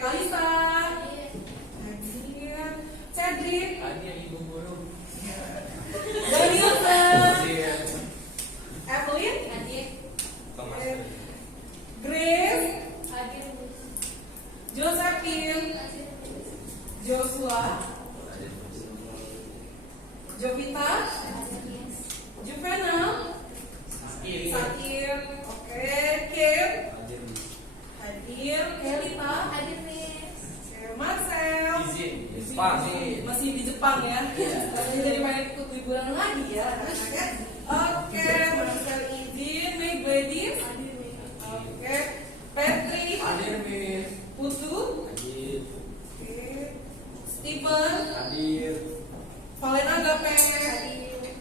Kalisa. Hadir. Cedric. Hadir Ibu Guru. Danielson. Hadir. Evelyn. Hadir. Thomas. Grace. Hadir. Josephine. Joshua. Jovita. Juvenal. Sakir. Oke. Kim. Hadir. Kelita. Hadir, Miss. Marcel. Izin. Jepang nih. Masih di Jepang ya. Jadi pengen ikut liburan lagi ya. Oke, Marcel izin. Meg Gladys. Hadir, Miss. Oke. Patrick. Hadir Miss. Putu. Hadir. Oke. Steven. Hadir. Valena Gape. Hadir.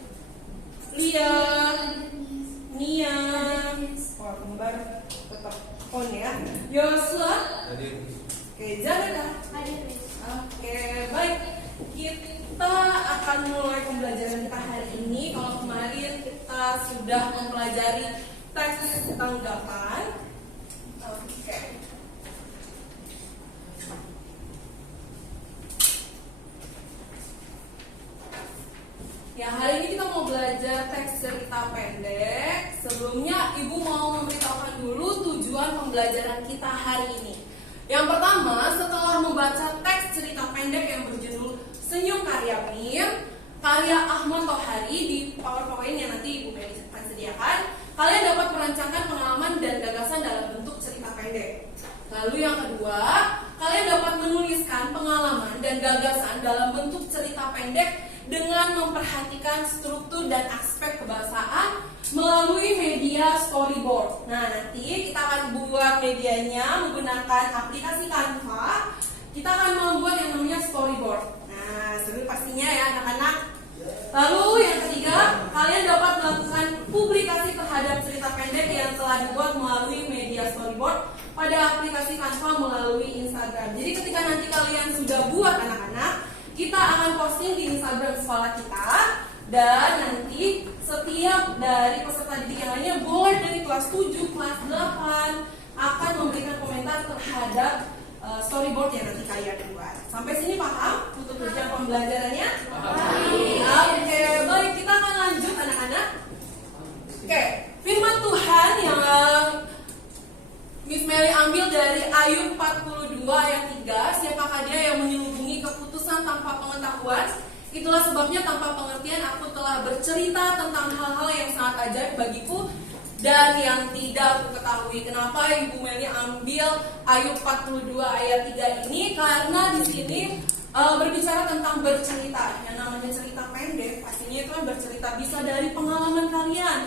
Lia. Hadir, Miss. Nia. Hadir, Miss. Wah, kembar tetap on ya. Yosua. Hadir. Oke, Janeda. Hadir, Miss. Oke, baik. Kita akan mulai pembelajaran kita hari ini. Kalau kemarin kita sudah mempelajari teks tanggapan. Oke. Ya, hari ini kita mau belajar teks cerita pendek. Sebelumnya, Ibu mau memberitahukan dulu tujuan pembelajaran kita hari ini. Yang pertama, setelah membaca teks cerita pendek yang berjudul Senyum Karya Mim, karya Ahmad Tohari di PowerPoint yang nanti Ibu Meli akan sediakan, kalian dapat merancangkan pengalaman dan gagasan dalam bentuk cerita pendek. Lalu yang kedua, kalian dapat menuliskan pengalaman dan gagasan dalam bentuk cerita pendek dengan memperhatikan struktur dan aspek kebahasaan melalui media storyboard. Nah, nanti kita akan buat medianya menggunakan aplikasi Canva. Kita akan membuat yang namanya storyboard. Nah, seru pastinya ya anak-anak. Lalu yang ketiga, kalian dapat melakukan publikasi terhadap cerita pendek yang telah dibuat melalui media storyboard pada aplikasi Canva melalui Instagram. Jadi ketika nanti kalian sudah buat anak-anak, kita akan posting di Instagram sekolah kita. Dan nanti setiap dari peserta didik yang lainnya, boleh dari kelas 7, kelas 8, akan memberikan komentar terhadap storyboard yang nanti kalian buat. Sampai sini paham untuk tujuan pembelajarannya? Oke, baik, kita akan lanjut anak-anak. Oke, firman Tuhan yang Miss Meli ambil dari Ayub 42 ayat 3. Siapakah dia yang menyelubungi keputusan tanpa pengetahuan? Itulah sebabnya tanpa pengertian aku telah bercerita tentang hal-hal yang sangat ajaib bagiku dan yang tidak aku ketahui. Kenapa Ibu Meli ambil Ayub 42 ayat 3 ini? Karena di sini berbicara tentang bercerita. Yang namanya cerita pendek, pastinya itu kan bercerita bisa dari pengalaman kalian,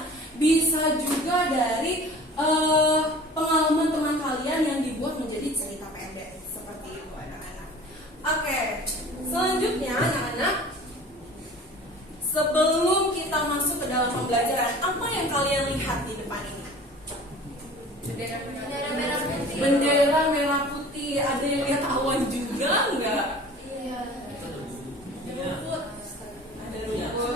bisa juga dari pengalaman teman kalian yang dibuat menjadi cerita pendek. Seperti itu anak-anak. Oke, selanjutnya anak-anak, sebelum kita masuk ke dalam pembelajaran, apa yang kalian lihat di depan ini? Bendera merah putih. Bendera merah putih. Ada yang lihat awan juga enggak? Iya. Rumput. Ada rumput.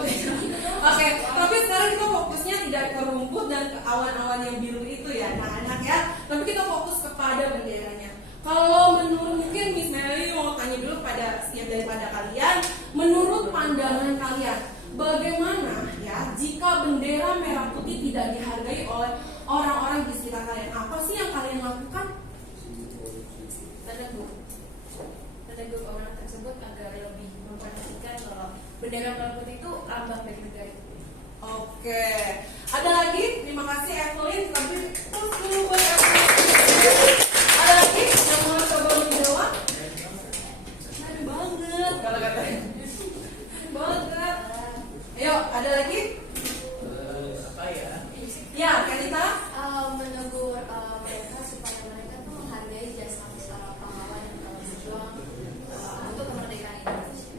Oke, tapi sekarang kita fokusnya tidak ke rumput dan ke awan-awan yang biru itu ya anak-anak ya. Tapi kita fokus kepada benderanya. Kalau menurut, mungkin Miss Meli mau tanya dulu pada setiap daripada kalian, menurut pandangan kalian, bagaimana ya jika bendera merah putih tidak dihargai oleh orang-orang di sekitar kalian? Apa sih yang kalian lakukan? Tenaga orang tersebut agar lebih memperhatikan kalau bendera merah putih itu lambang dari negara itu. Oke, ada lagi? Terima kasih Evelyn. Tapi terus dulu buat Evelyn. Ada lagi yang mau coba menjawab? Keren banget kalau katanya. Keren banget. Ayo, ada lagi? Apa ya? Ya, Kanita. Menegur mereka supaya mereka tuh menghargai jasa para pahlawan yang telah berjuang untuk kemerdekaan Indonesia.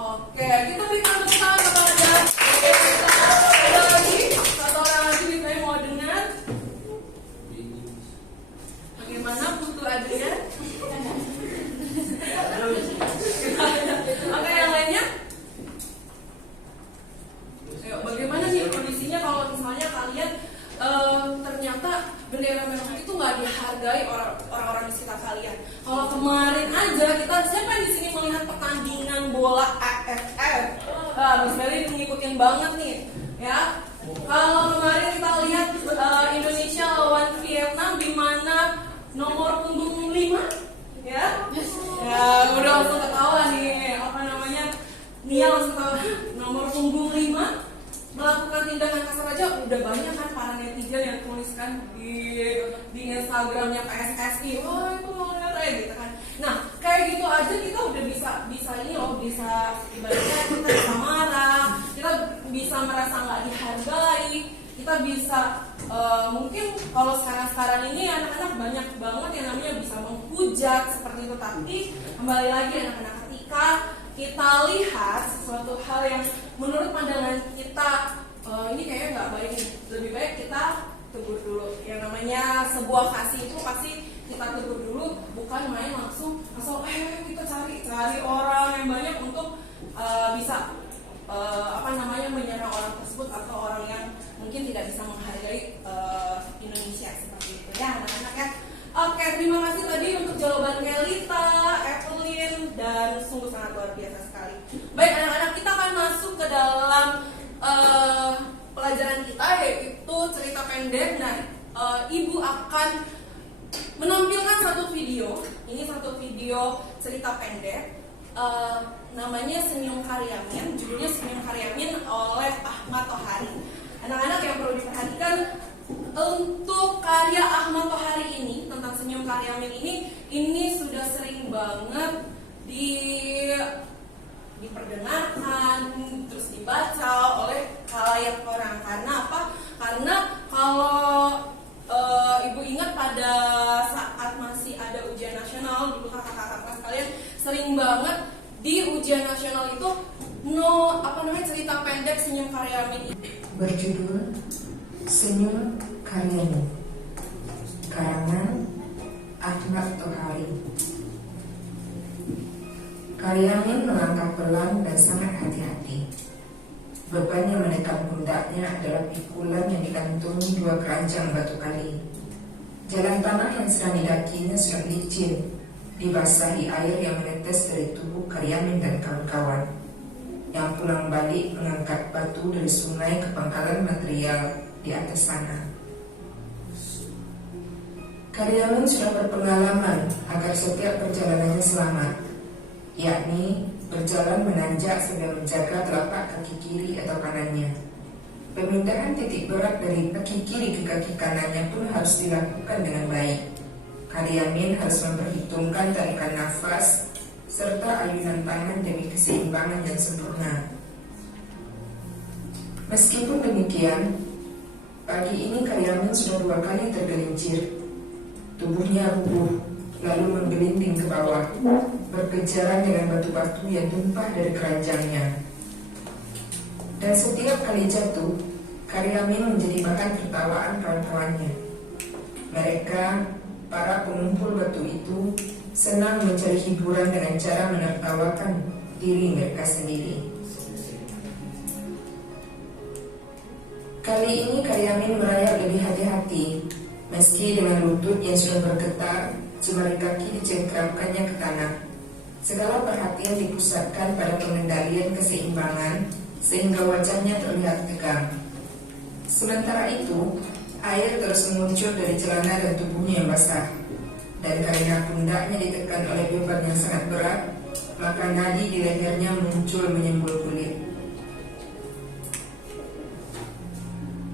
Oke, kita berikan tepuk tangan kepada Kanita. Ada lagi? Satu orang lagi bisa mau dengar? orang-orang di sekitar kalian. Kalau kemarin aja kita siapa yang di sini melihat pertandingan bola AFF? Mas Meli ngikutin banget nih, ya. Kalau kemarin kita lihat Indonesia lawan Vietnam di mana nomor punggung 5, ya. Ya, udah langsung ketawa nih, apa namanya? Nia langsung ketawa nomor punggung 5 melakukan tindakan kasar aja udah banyak kan para netizen yang tuliskan di Instagramnya PSSI, wah itu mau lihat gitu kan. Nah kayak gitu aja kita udah bisa ini loh, bisa ibaratnya kita bisa marah, kita bisa merasa nggak dihargai, kita bisa mungkin kalau sekarang ini anak-anak banyak banget yang namanya bisa menghujat seperti itu. Tapi kembali lagi anak-anak, ketika kita lihat sesuatu hal yang menurut pandangan kita ini kayaknya nggak baik nih, lebih baik kita tegur dulu. Yang namanya sebuah kasih itu pasti kita tegur dulu, bukan main langsung kita cari orang yang banyak untuk bisa menyerang orang tersebut atau orang yang mungkin tidak bisa menghargai Indonesia seperti itu ya anak-anak ya. Oke, terima kasih tadi untuk jawaban Kelita, Evelyn, dan sungguh sangat luar biasa sekali. Baik anak-anak, kita akan masuk ke dalam pelajaran kita, yaitu cerita pendek. Nah, Ibu akan menampilkan satu video. Ini satu video cerita pendek, namanya Senyum Karyamin. Judulnya Senyum Karyamin oleh Ahmad Tohari. Anak-anak yang perlu diperhatikan, untuk karya Ahmad Tohari ini tentang Senyum Karyamin ini sudah sering banget diperdengarkan, terus dibaca oleh khalayak orang. Karena apa? Karena kalau Ibu ingat pada saat masih ada ujian nasional dulu, kakak-kakak kalian sering banget di ujian nasional itu cerita pendek Senyum Karyamin berjudul Senyum Karyamin, karangan Ahmad Tohari. Karyamin melangkah pelan dan sangat hati-hati. Beban yang menekan pundaknya adalah pikulan yang digantungi 2 keranjang batu kali. Jalan tanah yang sedang didakinya sudah licin, dibasahi air yang menetes dari tubuh Karyamin dan kawan-kawan, yang pulang balik mengangkat batu dari sungai ke pangkalan material di atas sana. Karyamin sudah berpengalaman agar setiap perjalanannya selamat, yakni berjalan menanjak sambil menjaga telapak kaki kiri atau kanannya. Pemindahan titik berat dari kaki kiri ke kaki kanannya pun harus dilakukan dengan baik. Karyamin harus memperhitungkan tarikan nafas serta ayunan tangan demi keseimbangan yang sempurna. Meskipun demikian, pagi ini Karyamin sudah 2 kali tergelincir. Tubuhnya rubuh, lalu menggelinding ke bawah, berkejaran dengan batu-batu yang tumpah dari keranjangnya. Dan setiap kali jatuh, Karyamin menjadi bahan tertawaan kawan-kawannya. Mereka, para pengumpul batu itu, senang mencari hiburan dengan cara menertawakan diri mereka sendiri. Kali ini Karyamin merayap lebih hati-hati. Meski dengan lutut yang sudah bergetar, jemari kaki dicengkramkannya ke tanah. Segala perhatian dipusatkan pada pengendalian keseimbangan, sehingga wajahnya terlihat tegang. Sementara itu, air terus mengucur dari celana dan tubuhnya yang basah. Dan karena pundaknya ditekan oleh beban yang sangat berat, maka nadi di lehernya muncul menyembul kulit.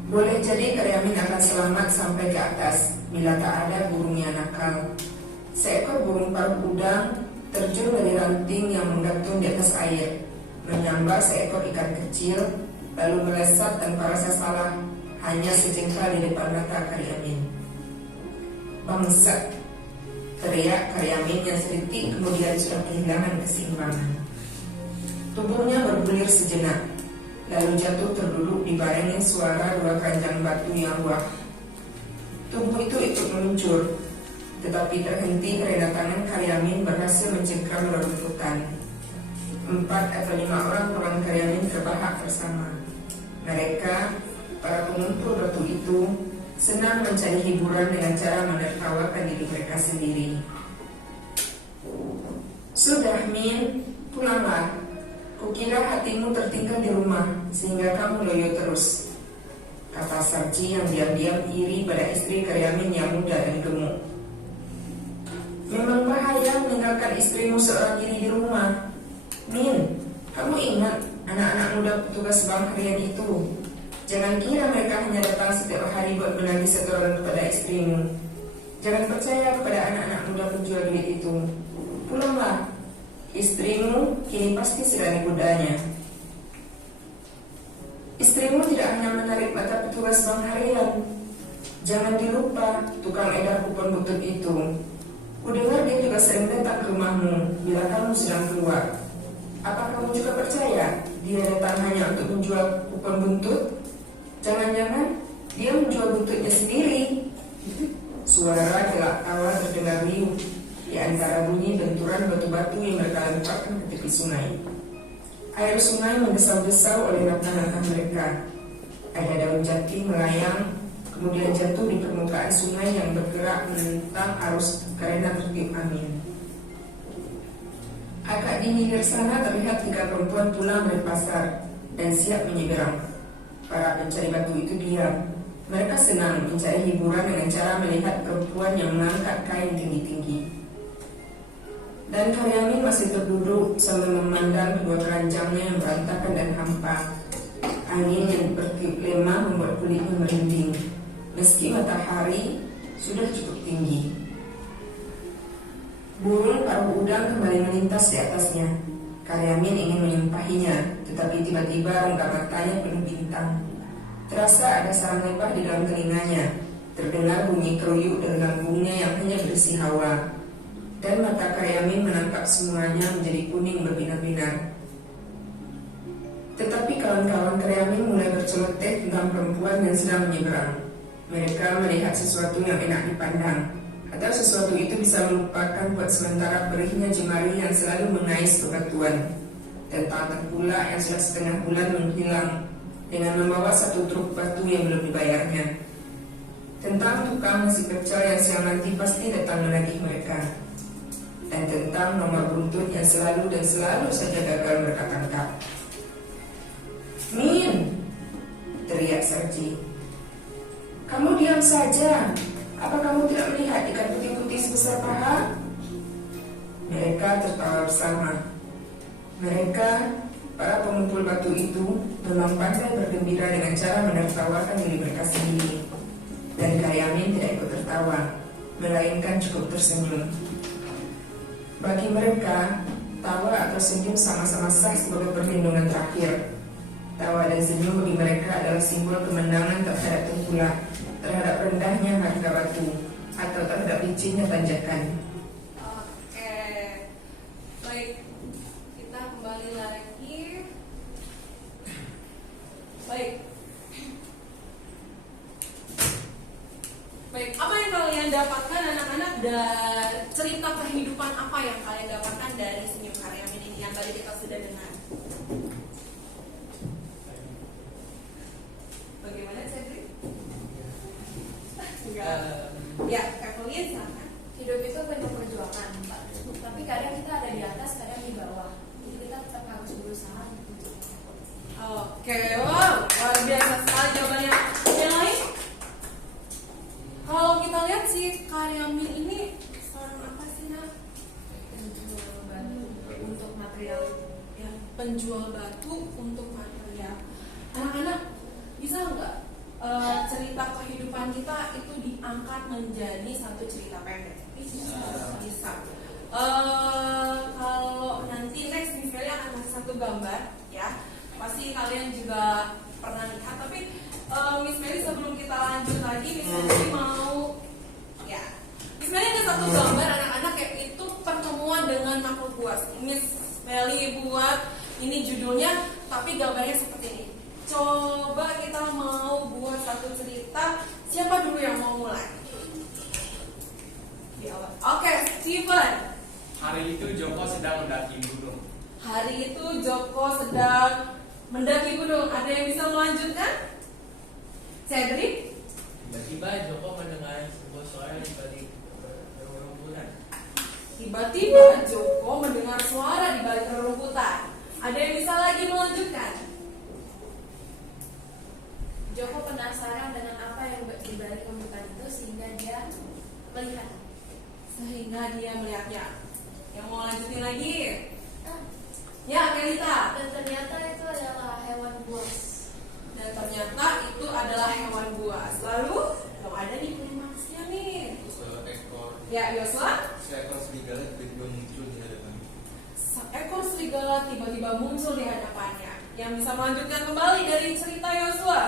Boleh jadi Karyamin akan selamat sampai ke atas bila tak ada burungnya nakal. Seekor burung paruh udang terjun dari ranting yang menggantung di atas air, menyambar seekor ikan kecil, lalu melesat tanpa rasa salah hanya sejengkal di depan mata Karyamin. "Bangsat!" teriak Karyamin yang sedetik kemudian sudah kehilangan keseimbangan. Tubuhnya bergulir sejenak, lalu jatuh terduduk dibarengi suara 2 keranjang batu yang ruah. Tubuh itu ikut meluncur, tetapi terhenti karena tangan Karyamin berhasil mencengkram reruntutan. 4 atau 5 orang kawan Karyamin terbahak bersama. Mereka, para pengumpul batu itu, senang mencari hiburan dengan cara menertawakan diri mereka sendiri. Sudah, Min, pulanglah. Kukira hatimu tertinggal di rumah sehingga kamu loyo terus, kata Sarji yang diam-diam iri pada istri Karyamin yang muda dan gemuk. Memang bahaya meninggalkan istrimu seorang diri di rumah. Min, kamu ingat anak-anak muda petugas bank harian itu? Jangan kira mereka hanya datang setiap hari buat menagih setoran kepada istrimu. Jangan percaya kepada anak-anak muda penjual duit itu. Pulanglah. Istrimu kini pasti sedang digodanya. Istrimu tidak hanya menarik mata petugas bank harian. Jangan dilupa tukang edar kupon butut itu. Kudengar dia juga sering datang ke rumahmu bila kamu sedang keluar. Apa kamu juga percaya dia datang hanya untuk menjual kupon buntut? Jangan-jangan dia menjual buntutnya sendiri. Suara gelak tawa terdengar riuh di antara bunyi benturan batu-batu yang mereka lemparkan ke tepi sungai. Air sungai mendesau-desau oleh langkah-langkah mereka. Ada daun jati melayang, kemudian jatuh di permukaan sungai yang bergerak menentang arus karena tertiup angin. Agak di hilir sana terlihat 3 perempuan pulang dari pasar dan siap menyeberang. Para pencari batu itu diam. Mereka senang mencari hiburan dengan cara melihat perempuan yang mengangkat kain tinggi-tinggi. Dan Karyamin masih terduduk sambil memandang kedua keranjangnya yang berantakan dan hampa. Angin yang bertiup lemah membuat kulitnya merinding, meski matahari sudah cukup tinggi. Burung paruh udang kembali melintas di atasnya. Karyamin ingin menyumpahinya, tetapi tiba-tiba rongga matanya penuh bintang. Terasa ada sarang lebah di dalam telinganya. Terdengar bunyi keruyuk dari lambungnya yang hanya berisi hawa. Dan mata Karyamin menangkap semuanya menjadi kuning berbinar-binar. Tetapi kawan-kawan Karyamin mulai berceloteh tentang perempuan yang sedang menyeberang. Mereka melihat sesuatu yang enak dipandang, atau sesuatu itu bisa melupakan buat sementara perihnya jemari yang selalu mengais bebatuan. Tentang tengkulak yang sudah setengah bulan menghilang dengan membawa 1 truk batu yang belum dibayarnya. Tentang tukang nasi pecel yang siang nanti pasti datang menagih mereka. Dan tentang nomor buntut yang selalu dan selalu saja gagal mereka tangkap. Min, teriak Sarji. Kamu diam saja. Apa kamu tidak melihat ikan putih-putih sebesar paha? Mereka tertawa bersama. Mereka, para pengumpul batu itu, memang pandai bergembira dengan cara menertawakan diri mereka sendiri. Dan Karyamin tidak ikut tertawa, melainkan cukup tersenyum. Bagi mereka, tawa atau senyum sama-sama sah sebagai perlindungan terakhir. Tawa dan senyum bagi mereka adalah simbol kemenangan terhadap tengkulak, terhadap rendahnya harga batu, atau terhadap licinnya tanjakan. Oke, baik, kita kembali lagi. Baik, apa yang kalian dapatkan anak-anak dari cerita kehidupan apa yang kalian dapatkan dari Senyum Karyamin ini yang tadi kita sudah dengar? Bagaimana Cedric? Ya, Evelyn silakan. Hidup itu penuh perjuangan, Pak. Tapi kadang kita ada di atas, kadang di bawah. Jadi kita tetap harus berusaha. Oke, wow, luar biasa sekali jawabannya. Yang lain? Kalau kita lihat si Karyamin ini seorang apa sih, Nak? Penjual batu untuk material. Ya, penjual batu untuk material. Anak-anak bisa nggak cerita kehidupan kita itu diangkat menjadi satu cerita pendek? Bisa. Kalau nanti next misalnya akan kasih satu gambar, ya pasti kalian juga pernah lihat. Tapi Miss Meli sebelum kita lanjut lagi, Miss Meli mau, ya, Miss Meli ada satu gambar anak-anak kayak itu pertemuan dengan makhluk buas. Miss Meli buat ini judulnya, tapi gambarnya seperti ini. Coba kita mau buat satu cerita. Siapa dulu yang mau mulai? Di awal. Oke, Steven. Hari itu Joko sedang mendaki gunung. Hari itu Joko sedang mendaki gunung. Ada yang bisa melanjutkan? Cedric? Tiba-tiba Joko mendengar sebuah suara di balik rerumputan. Tiba-tiba Joko mendengar suara di balik rerumputan. Ada yang bisa lagi melanjutkan? Joko penasaran dengan apa yang di balik rumputan itu sehingga dia melihat. Sehingga dia melihatnya. Yang mau lanjutin lagi? Ah, Ya, Melita. dan ternyata itu adalah hewan buas. Dan ternyata itu adalah hewan buas. Lalu, kalau ada nih klimaksnya nih. Seekor Ya, Yosua. serigala tiba-tiba muncul di hadapan. Seekor serigala tiba-tiba muncul di hadapannya. Yang bisa melanjutkan kembali dari cerita Yosua.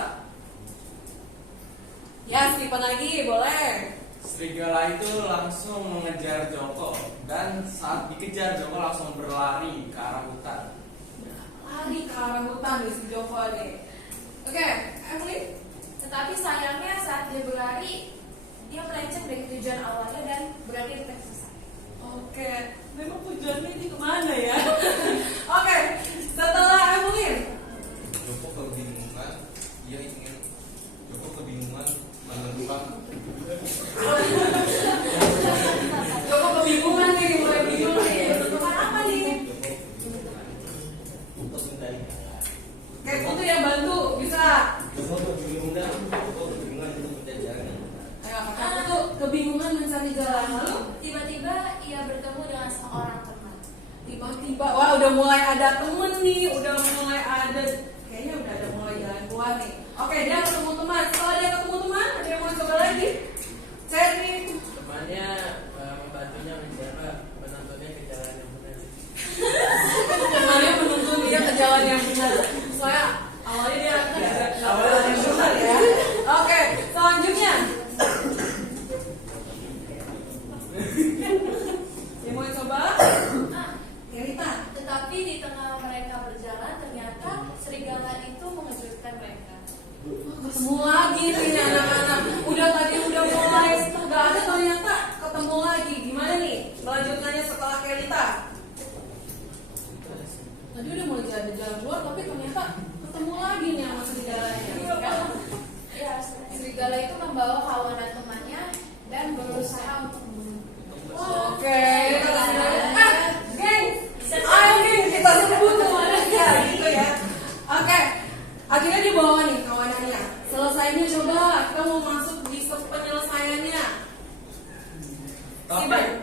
Ya, Stephen lagi, boleh. Serigala itu langsung mengejar Joko dan saat dikejar Joko langsung berlari ke arah hutan. Lari ke arah hutan di si Joko nih. Oke, Emily. Tetapi sayangnya saat dia berlari, dia melenceng dari tujuan awalnya dan berakhir tersesat. Oke, memang tujuannya ini kemana ya? Oke, setelah Emily. Joko kebingungan, Joko kebingungan menentukan Joko kebingungan nih, mulai bingung nih. Menentukan apa nih? Untuk mencari Kayak Putu yang bantu, bisa. Joko kebingungan untuk mencari jalan. Ayo, kakak Putu kebingungan mencari jalan. Lalu Tiba-tiba ia bertemu dengan seorang teman. tiba-tiba, wah udah mulai ada temen nih, kayaknya udah ada mulai jalan keluar nih. Oke, dia ketemu teman. Setelah dia ketemu teman, ada yang mau coba lagi? Cari. Temannya membantunya menuntunnya ke jalan yang benar. Temannya menuntun dia ke jalan yang benar. Soalnya awalnya dia awalnya yang benar ya. Oke, selanjutnya. Yang mau coba? Ah, Rita. tetapi di tengah mereka berjalan, ternyata serigala itu mengejutkan mereka. Ketemu lagi nih anak-anak. Udah mulai nggak ada, ternyata ketemu lagi. Gimana nih melanjutkannya setelah Kelita? Tadi udah mulai jalan keluar, tapi ternyata ketemu lagi nih sama serigalanya. Ya, serigala itu membawa kawanan temannya dan berusaha untuk membunuh. Oke, geng, ayo geng, kita sebut kawanannya gitu ya. Oke, akhirnya dibawa nih kawanannya. Selesainya coba kita mau masuk di penyelesaiannya.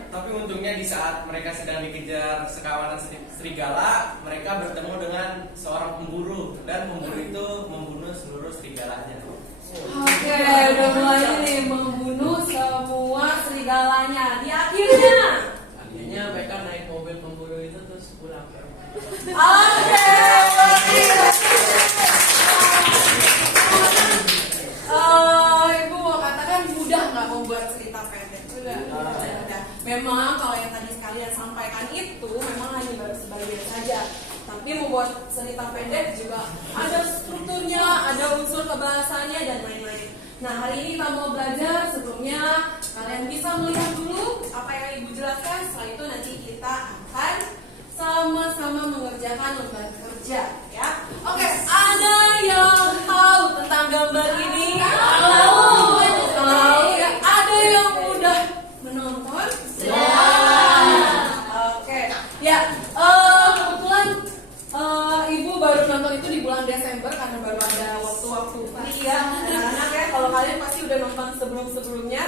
Tapi untungnya di saat mereka sedang dikejar sekawanan serigala, mereka bertemu dengan seorang pemburu dan pemburu itu membunuh seluruh serigalanya. Oke, udah mulai nih membunuh semua serigalanya. Di Akhirnya mereka naik mobil pemburu itu terus pulang ke rumah. Oke, Ibu mau katakan mudah nggak membuat cerita pendek? Udah. Memang kalau yang tadi sekalian sampaikan itu memang hanya baru sebagian saja. Tapi membuat cerita pendek juga ada strukturnya, ada unsur kebahasannya dan lain-lain. Nah, hari ini kita mau belajar. Sebelumnya kalian bisa melihat dulu apa yang Ibu jelaskan. Setelah itu nanti kita akan sama-sama mengerjakan lembar kerja, ya. Oke, ada yang tahu tentang gambar ini? Tahu ya. Ada yang udah menonton? Oke, ya. Kebetulan Ibu baru nonton itu di bulan Desember karena baru ada waktu-waktu free ya, anak-anak ya. Kalau kalian pasti udah nonton sebelum-sebelumnya.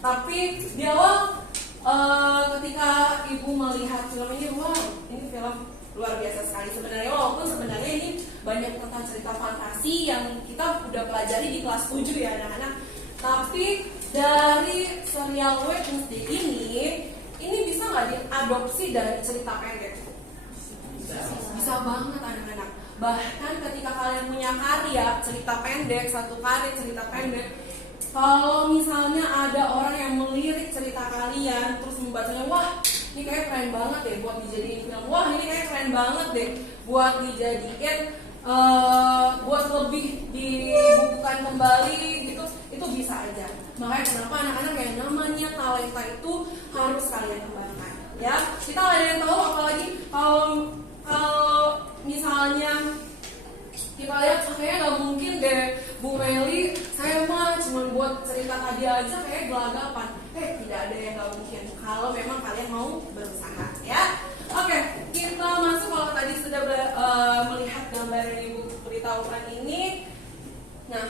Tapi di awal ketika Ibu melihat film ini, wow, ini film luar biasa sekali sebenarnya. Walaupun sebenarnya ini banyak tentang cerita fantasi yang kita udah pelajari di kelas 7 ya anak-anak. Tapi dari serial Wednesday ini bisa nggak diadopsi dari cerita pendek? Bisa banget anak-anak. Bahkan ketika kalian punya karya cerita pendek, satu karya cerita pendek, kalau misalnya ada orang yang melirik cerita kalian terus membacanya, wah ini kayak keren banget deh buat dijadiin film, wah ini kayak keren banget deh buat dijadiin buat lebih dibukukan kembali gitu, itu bisa aja. Makanya kenapa anak-anak yang namanya talenta itu harus kalian kembangkan, ya. Kita ada yang tahu, apalagi kalau misalnya kita lihat kayaknya nggak mungkin deh Bu Meli, saya mah cuma buat cerita tadi aja kayak gelagapan. Tidak ada yang gak mungkin kalau memang kalian mau berusaha ya. Oke, kita masuk. Kalau tadi sudah melihat gambar yang Ibu beritahukan ini. Nah,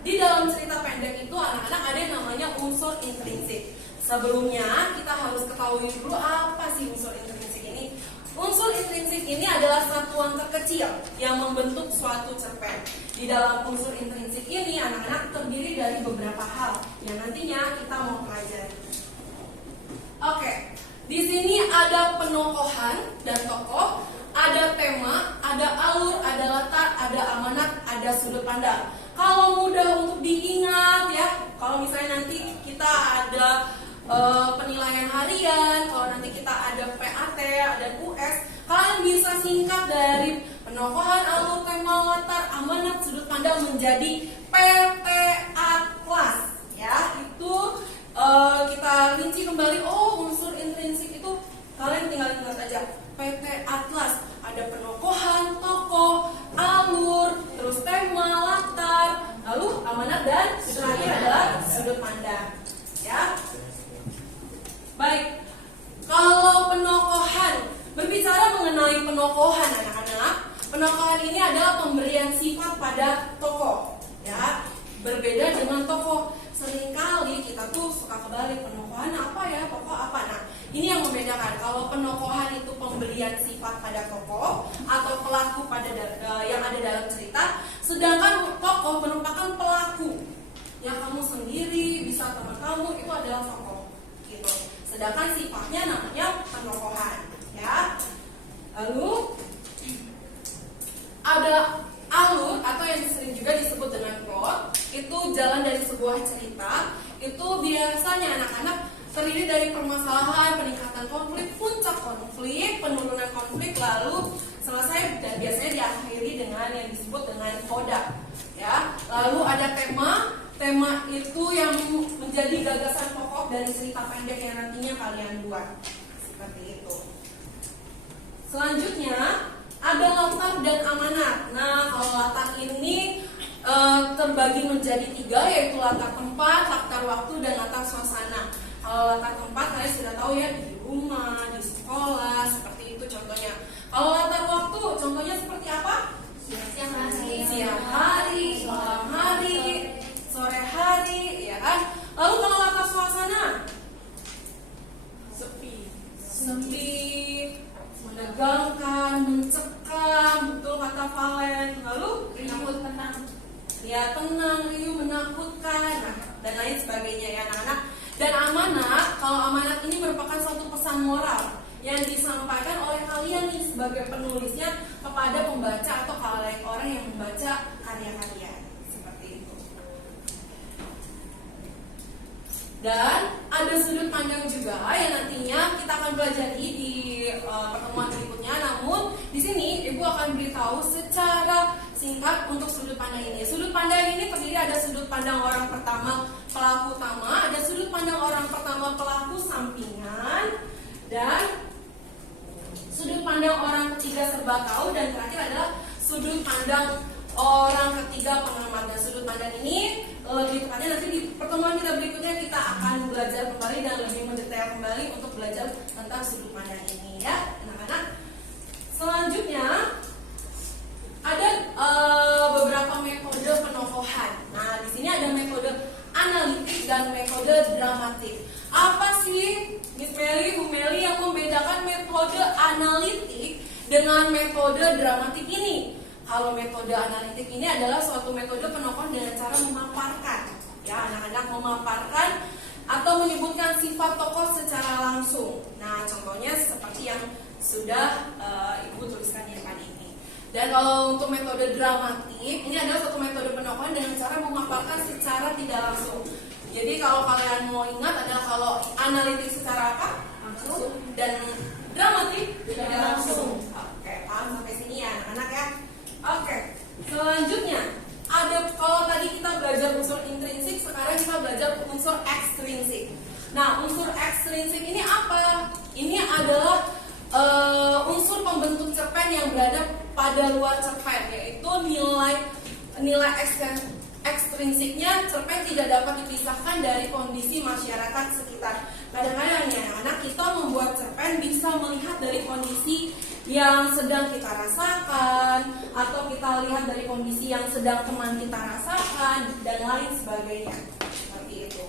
di dalam cerita pendek itu anak-anak ada yang namanya unsur intrinsik. Sebelumnya kita harus ketahui dulu apa sih unsur intrinsik ini. Unsur intrinsik ini adalah satuan terkecil yang membentuk suatu cerpen. Di dalam unsur intrinsik ini anak-anak terdiri dari beberapa hal yang nantinya kita mau pelajari. Oke, di sini ada penokohan dan tokoh, ada tema, ada alur, ada latar, ada amanat, ada sudut pandang. Kalau mudah untuk diingat ya, kalau misalnya nanti kita ada penilaian harian, kalau nanti kita ada PAT, ada US, kalian bisa singkat dari penokohan, alur, tema, latar, amanat, sudut pandang menjadi PTA kelas. Ya, itu kita rinci kembali. Oh, unsur intrinsik itu kalian tinggal ingat aja. PT Atlas, ada penokohan, tokoh, alur, terus tema, latar, lalu amanat dan terakhir adalah sudut pandang. Ya. Baik. Kalau penokohan, berbicara mengenai penokohan anak-anak, penokohan ini adalah pemberian sifat pada tokoh. Ya. Berbeda dengan tokoh. Seringkali kita tuh suka kebalik, penokohan apa ya, tokoh apa. Nah, ini yang membedakan. Kalau penokohan itu pemberian sifat pada tokoh atau pelaku pada yang ada dalam cerita, sedangkan tokoh merupakan pelaku. Yang kamu sendiri, bisa teman kamu, itu adalah tokoh. Gitu. Sedangkan sifatnya namanya penokohan. Ya. Lalu ada alur atau yang sering juga disebut dengan plot. Itu jalan dari sebuah cerita. Itu biasanya anak-anak terdiri dari permasalahan, peningkatan konflik, puncak konflik, penurunan konflik, lalu selesai dan biasanya diakhiri dengan yang disebut dengan coda. Ya, lalu ada tema. Tema itu yang menjadi gagasan pokok dari cerita pendek yang nantinya kalian buat. Seperti itu. Selanjutnya ada latar dan amanat. Nah, kalau latar ini terbagi menjadi 3, yaitu latar tempat, latar waktu, dan latar suasana. Kalau latar tempat kalian sudah tahu ya, di rumah, di sekolah, seperti itu contohnya. Kalau latar waktu, contohnya seperti apa? Siang hari, malam hari, sore hari, ya kan? Lalu kalau latar suasana, sepi, menegangkan, mencekam, betul kata Valen. Lalu tenang. Ya, tenang, riuh, menakutkan, nah, dan lain sebagainya ya anak-anak. Dan amanat, kalau amanat ini merupakan suatu pesan moral yang disampaikan oleh kalian nih sebagai penulisnya kepada pembaca atau khalayak orang yang membaca karya kalian. Seperti itu. Dan ada sudut pandang juga yang nantinya kita akan pelajari di pertemuan berikutnya. Namun di sini Ibu akan beritahu secara singkat untuk sudut pandang ini. Sudut pandang ini terdiri ada sudut pandang orang pertama pelaku utama, ada sudut pandang orang pertama pelaku sampingan, dan sudut pandang orang ketiga serba tahu, dan terakhir adalah sudut pandang orang ketiga pengamat. Dan sudut pandang ini lebih tepatnya nanti di pertemuan kita berikutnya kita akan belajar kembali dan lebih mendetail kembali untuk belajar tentang sudut pandang ini ya anak-anak. Selanjutnya ada beberapa metode penokohan. Nah, di sini ada metode analitik dan metode dramatik. Apa sih Miss Meli, Bu Meli yang membedakan metode analitik dengan metode dramatik ini? Kalau metode analitik ini adalah suatu metode penokohan dengan cara memaparkan, ya anak-anak, memaparkan atau menyebutkan sifat tokoh secara langsung. Nah, contohnya seperti yang sudah Ibu tuliskan di depan ini. Dan kalau untuk metode dramatik, ini adalah suatu metode penokohan dengan cara memaparkan secara tidak langsung. Jadi kalau kalian mau ingat adalah kalau analitik secara apa? Langsung. Dan dramatik tidak langsung. Oke, paham sampai sini ya anak-anak ya? Oke, selanjutnya ada, kalau tadi kita belajar unsur intrinsik, sekarang kita belajar unsur ekstrinsik. Nah, unsur ekstrinsik ini apa? Ini adalah unsur pembentuk cerpen yang berada pada luar cerpen, yaitu nilai ekstrinsik ekstrinsiknya cerpen tidak dapat dipisahkan dari kondisi masyarakat sekitar. Kadang-kadang ya anak kita membuat cerpen bisa melihat dari kondisi yang sedang kita rasakan, atau kita lihat dari kondisi yang sedang teman kita rasakan, dan lain sebagainya. Seperti itu.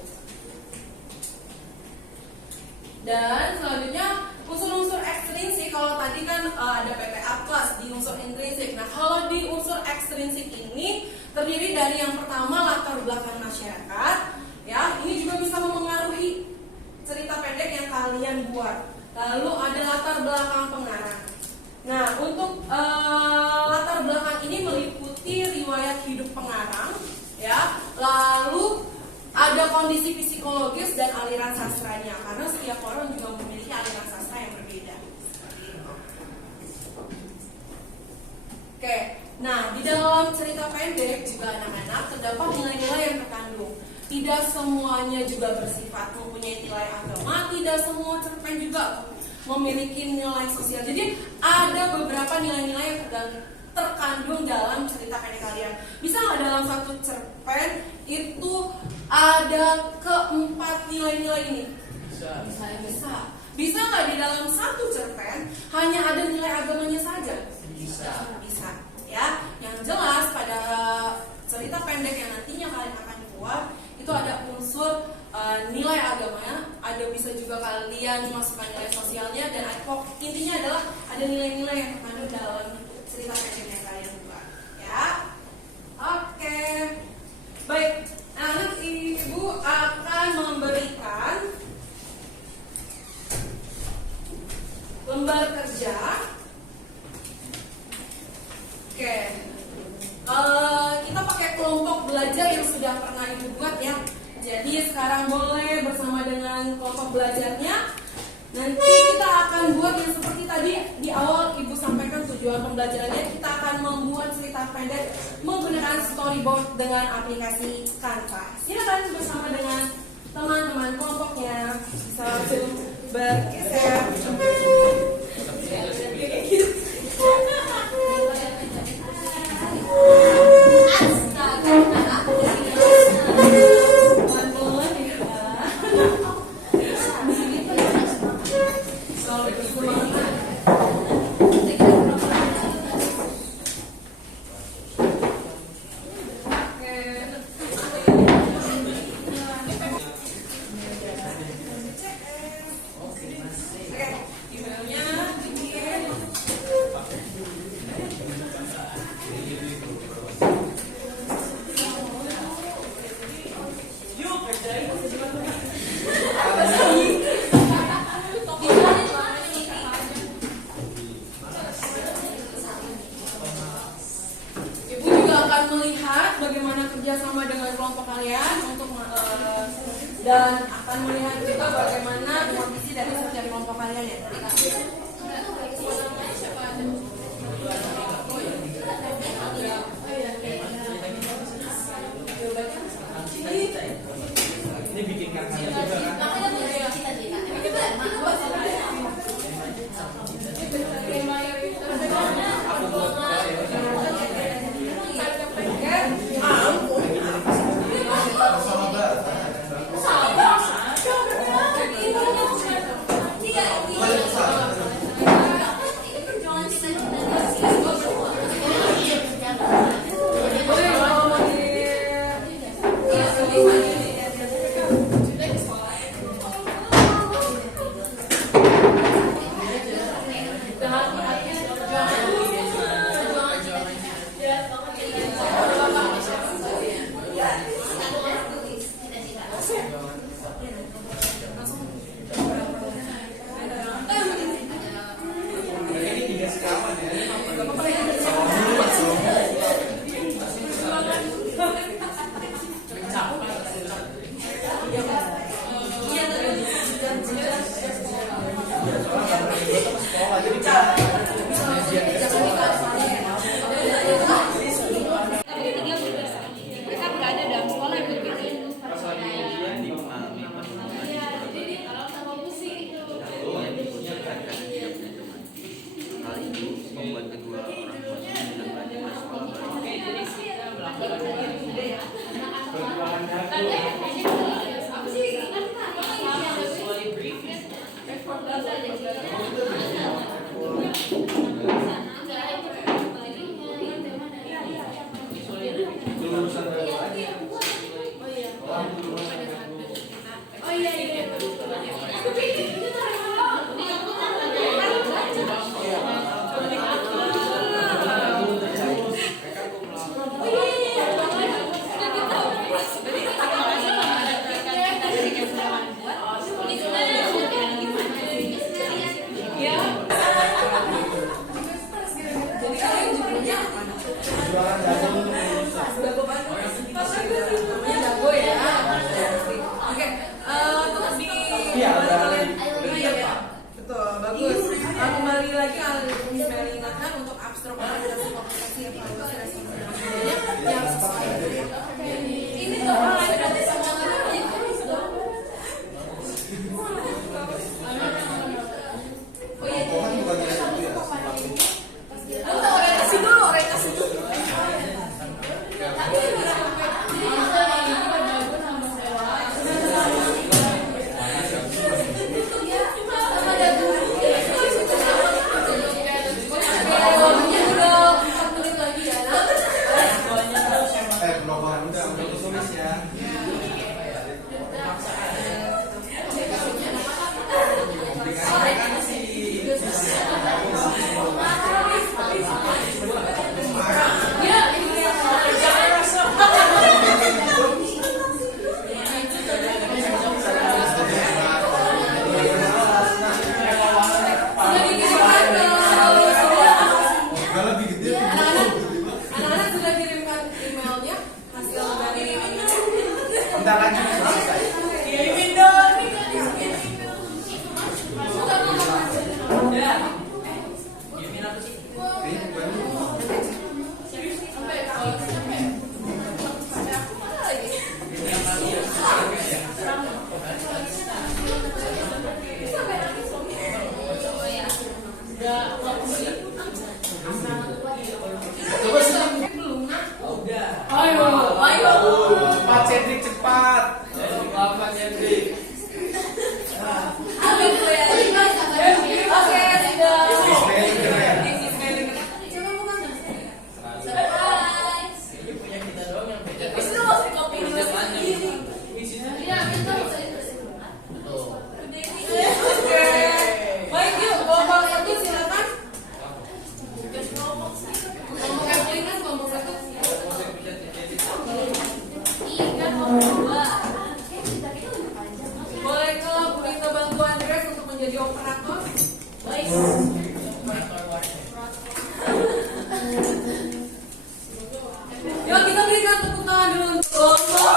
Dan selanjutnya unsur-unsur ekstrinsik. Kalau tadi kan ada PPA plus di unsur intrinsik. Nah, kalau di unsur ekstrinsik ini terdiri dari yang pertama latar belakang masyarakat, ya, ini juga bisa memengaruhi cerita pendek yang kalian buat. Lalu ada latar belakang pengarang. Nah, untuk latar belakang ini meliputi riwayat hidup pengarang, ya. Lalu ada kondisi psikologis dan aliran sastranya, karena setiap orang juga memiliki aliran sastra yang berbeda. Oke, nah di dalam cerita pendek juga anak-anak terdapat nilai-nilai yang terkandung. Tidak semuanya juga bersifat mempunyai nilai agama, tidak semua cerpen juga memiliki nilai sosial. Jadi ada beberapa nilai-nilai yang terkandung dalam cerita pendek kalian. Bisa nggak dalam satu cerpen itu ada keempat nilai-nilai ini? Bisa. Bisa nggak di dalam satu cerpen hanya ada nilai agamanya saja? Bisa. Ya, yang jelas pada cerita pendek yang nantinya kalian akan buat itu ada unsur nilai agamanya, ada bisa juga kalian masukkan nilai sosialnya, dan intinya adalah ada nilai-nilai yang terkandung dalam cerita pendek yang kalian buat. Ya, oke. Baik. Nah, ibu akan memberikan lembar kerja. Oke, kita pakai kelompok belajar yang sudah pernah ibu buat ya. Jadi sekarang boleh bersama dengan kelompok belajarnya. Nanti kita akan buat yang seperti tadi di awal ibu sampaikan tujuan pembelajarannya. Kita akan membuat cerita pendek menggunakan storyboard dengan aplikasi Canva. Silakan bersama dengan teman-teman kelompoknya. Bisa langsung bergeser. Dan akan melihat juga bagaimana kondisi dari setiap kelompok kalian ya. Ini bikin kakak juga kan? Aku buat membuat kedua orang tua Bagus. Kembali lagi Miss Meli ingatkan untuk abstrak komunikasi evaluasi respon yang sesuai. Ini tuh orientasi dulu. Anak-anak sudah kirimkan emailnya hasil dari Bentar lagi selesai. kirimin dong. Gimana apa sih? Ayo. Cepat Cedric, cepat. Apa Hendrik? Oke, sudah. Miss Meli keren. Miss Meli keren. Coba buka. Ini punya kita doang yang beda. Itu nggak usah copy dulu. Tuh. Oke. Baik yuk, kelompok satu silakan. Kelompok Evelyn kan kelompok satu. Boleh ke minta bantuan Grace untuk menjadi operator? Baik. Yuk kita berikan tepuk tangan dulu untuk kelompok.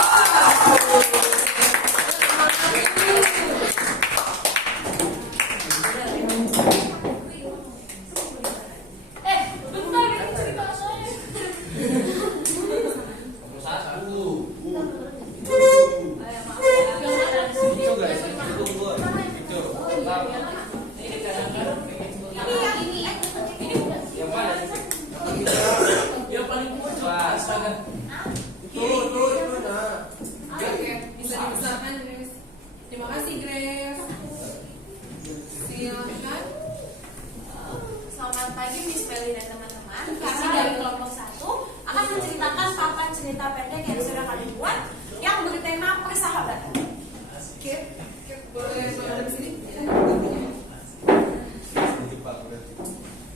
Itu guys, tunggu. Itu. Ini kadang-kadang pengen Yang mana? dia paling puas. Astaga. Itu nah. Oke, bisa dibesarkan Grace. Terima kasih Grace. Silakan. Selamat pagi Miss Meli dan teman-teman. Kami dari kelompok 1 akan menceritakan papan cerita pendek yang sudah kami buat yang bertema persahabatan. Oke, boleh di sini.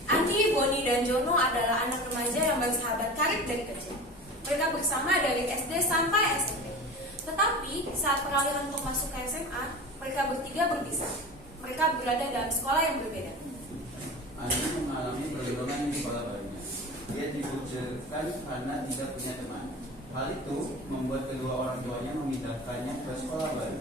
Andi, Boni, dan Jono adalah anak remaja yang bersahabat karib dari kecil. Mereka bersama dari SD sampai SMP. Tetapi saat peralihan untuk masuk ke SMA, mereka bertiga berpisah. Mereka berada dalam sekolah yang berbeda. Andi mengalami perjuangan di sekolah barunya. Dia dikucilkan karena tidak punya teman. Hal itu membuat kedua orang tuanya memindahkannya ke sekolah baru.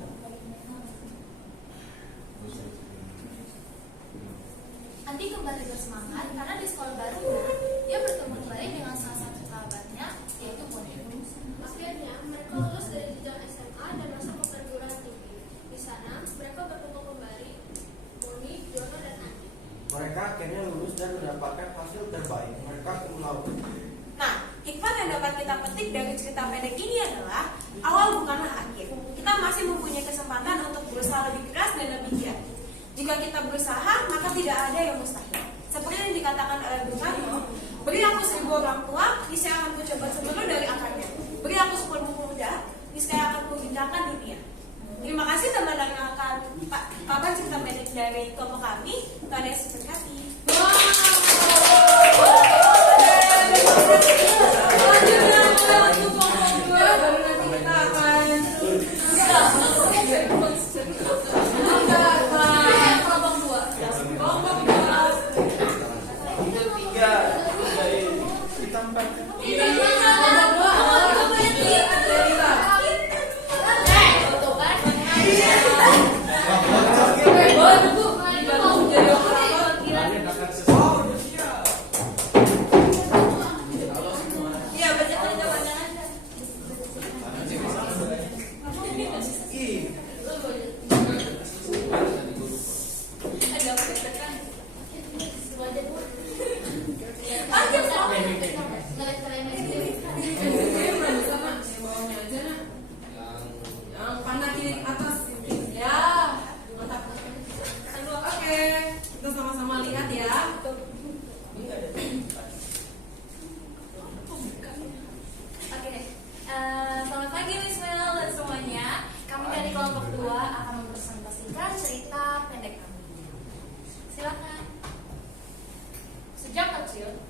Andi kembali bersemangat karena di sekolah barunya dia bertemu kembali dengan salah satu sahabatnya, yaitu Boni. Akhirnya mereka lulus dari jenjang SMA dan masuk ke perguruan tinggi. Di sana mereka bertemu kembali Boni, Jono, dan Andi. Mereka akhirnya lulus dan mendapatkan hasil terbaik. Mereka cum laude. Nah, hikmah yang dapat kita petik dari cerita pendek ini adalah awal bukanlah akhir. Kita masih mempunyai kesempatan untuk berusaha lebih keras dan lebih giat. Jika kita berusaha, maka tidak ada yang mustahil. Seperti yang dikatakan oleh Bung Karno, beri aku 1000 orang tua, niscaya akan kucoba seluruh dari akarnya. Beri aku 10 pemuda, niscaya akan kubincangkan dunia. Terima kasih teman dan rekan papan cerita pendek dari kelompok kami. Tuhan Yesus berkati. Selanjutnya untuk kelompok 2, baru nanti kita akan kelompok 2. Itu tiga dari kita empat. Ini kelompok 2 awalnya Delita. Boleh buku dibantu menjadi operator.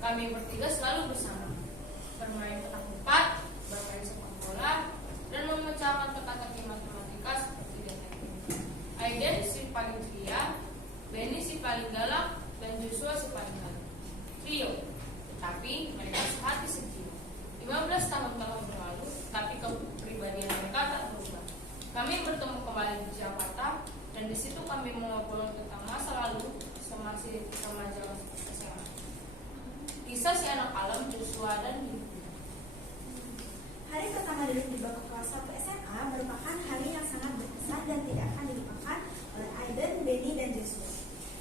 Kami bertiga selalu bersama, bermain petak umpet, bermain sepak bola, dan memecahkan teka-teki matematika seperti detektif. Aiden si paling ceria, Benny si paling galak, dan Joshua si paling galak. Trio, tapi mereka sehati sejiwa. 15 tahun-tahun berlalu, tapi kepribadian mereka tak berubah. Kami bertemu kembali di Jakarta, dan di situ kami mengobrol tentang masa lalu semasa remaja SMA. Kisah si anak alam, Joshua dan Bibi. Hari pertama duduk di bangku kelas 1 SMA merupakan hari yang sangat berkesan dan tidak akan dilupakan oleh Aiden, Benny, dan Joshua.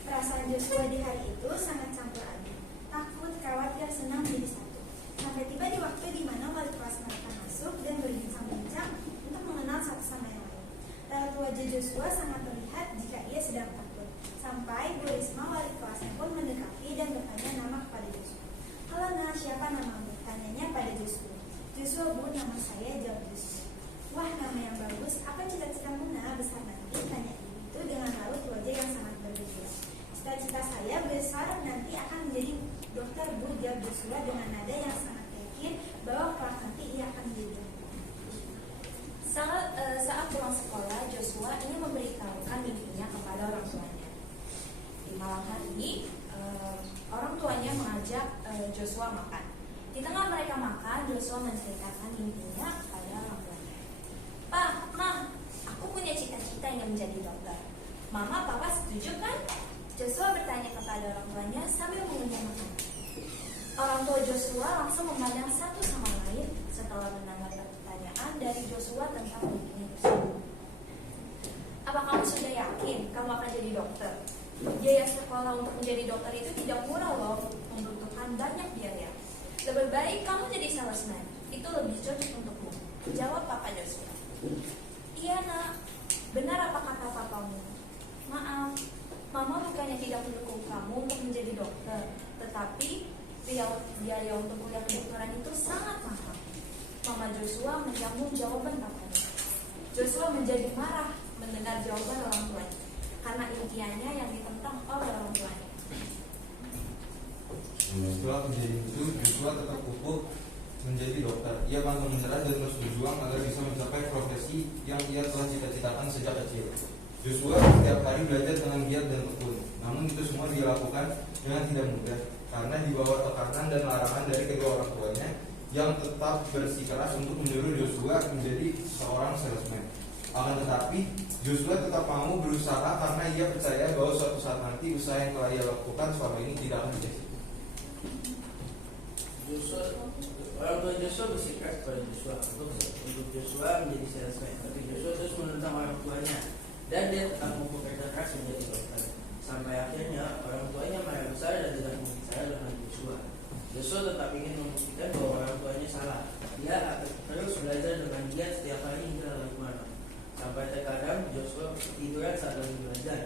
Perasaan Joshua di hari itu sangat campur aduk, takut, khawatir, senang menjadi satu. Sampai tiba di waktu di mana wali kelas mereka masuk dan berbincang-bincang untuk mengenal satu sama yang lain. Raut wajah Joshua sangat terlihat jika ia sedang takut. Sampai Bu Risma wali kelasnya pun mendekati dan bertanya nama kepada Joshua. "Halo Nah, siapa namamu?" tanyanya pada Joshua. "Joshua Bu, nama saya," jawab Joshua. "Wah, nama yang bagus. Apa cita-citamu Nah besar nanti?" tanya ibu itu dengan raut wajah yang sangat bergejolak. "Cita-cita saya besar nanti akan menjadi dokter Bu," jawab Joshua dengan nada yang sangat yakin bahwa kelak nanti ia akan menjadi dokter. Saat pulang sekolah, Joshua ingin memberitahukan mimpinya kepada orang tuanya. Di malam hari, orang tuanya mengajak Joshua makan. Di tengah mereka makan, Joshua menceritakan mimpinya kepada orang tuanya. "Pak, Ma, aku punya cita-cita ingin menjadi dokter. Mama, Papa setuju kan?" Joshua bertanya kepada orang tuanya sambil mengunyah makanan. Orang tua Joshua langsung memandang satu sama lain setelah mendengar pertanyaan dari Joshua tentang mimpinya Joshua. "Apa kamu sudah yakin kamu akan jadi dokter? Biaya sekolah untuk menjadi dokter itu tidak murah loh, membutuhkan banyak biaya. Lebih baik kamu jadi salesman, itu lebih cocok untukmu," jawab Papa Joshua. "Iya Nak, benar apa kata papamu. Maaf, Mama bukannya tidak mendukung kamu untuk menjadi dokter, tetapi biaya untuk kuliah kedokteran itu sangat mahal." Mama Joshua menyambung jawaban papanya. Joshua menjadi marah mendengar jawaban orang tuanya, karena impiannya yang ditentang oleh orang tuanya. Setelah kejadian itu, Joshua tetap kukuh menjadi dokter. Ia pantang menyerah dan terus berjuang agar bisa mencapai profesi yang ia telah cita-citakan sejak kecil. Joshua setiap hari belajar dengan giat dan tekun. Namun itu semua dia lakukan dengan tidak mudah, karena di bawah tekanan dan larangan dari kedua orang tuanya yang tetap bersikeras untuk menyuruh Joshua menjadi seorang salesman. Akan tetapi, Joshua tetap mau berusaha karena ia percaya bahwa suatu saat nanti usaha yang telah ia lakukan selama ini tidak akan sia-sia. Orang tua Joshua bersikeras kepada Joshua untuk Joshua menjadi salesman, tapi Joshua terus menentang orang tuanya dan dia tetap mau bekerja keras menjadi dokter. Sampai akhirnya orang tuanya marah besar dan tidak mau bicara dengan Joshua. Joshua tetap ingin membuktikan bahwa orang tuanya salah. Dia akan terus belajar dengan giat setiap hari hingga larut malam. Sampai terkadang Joshua ketiduran saat lagi belajar.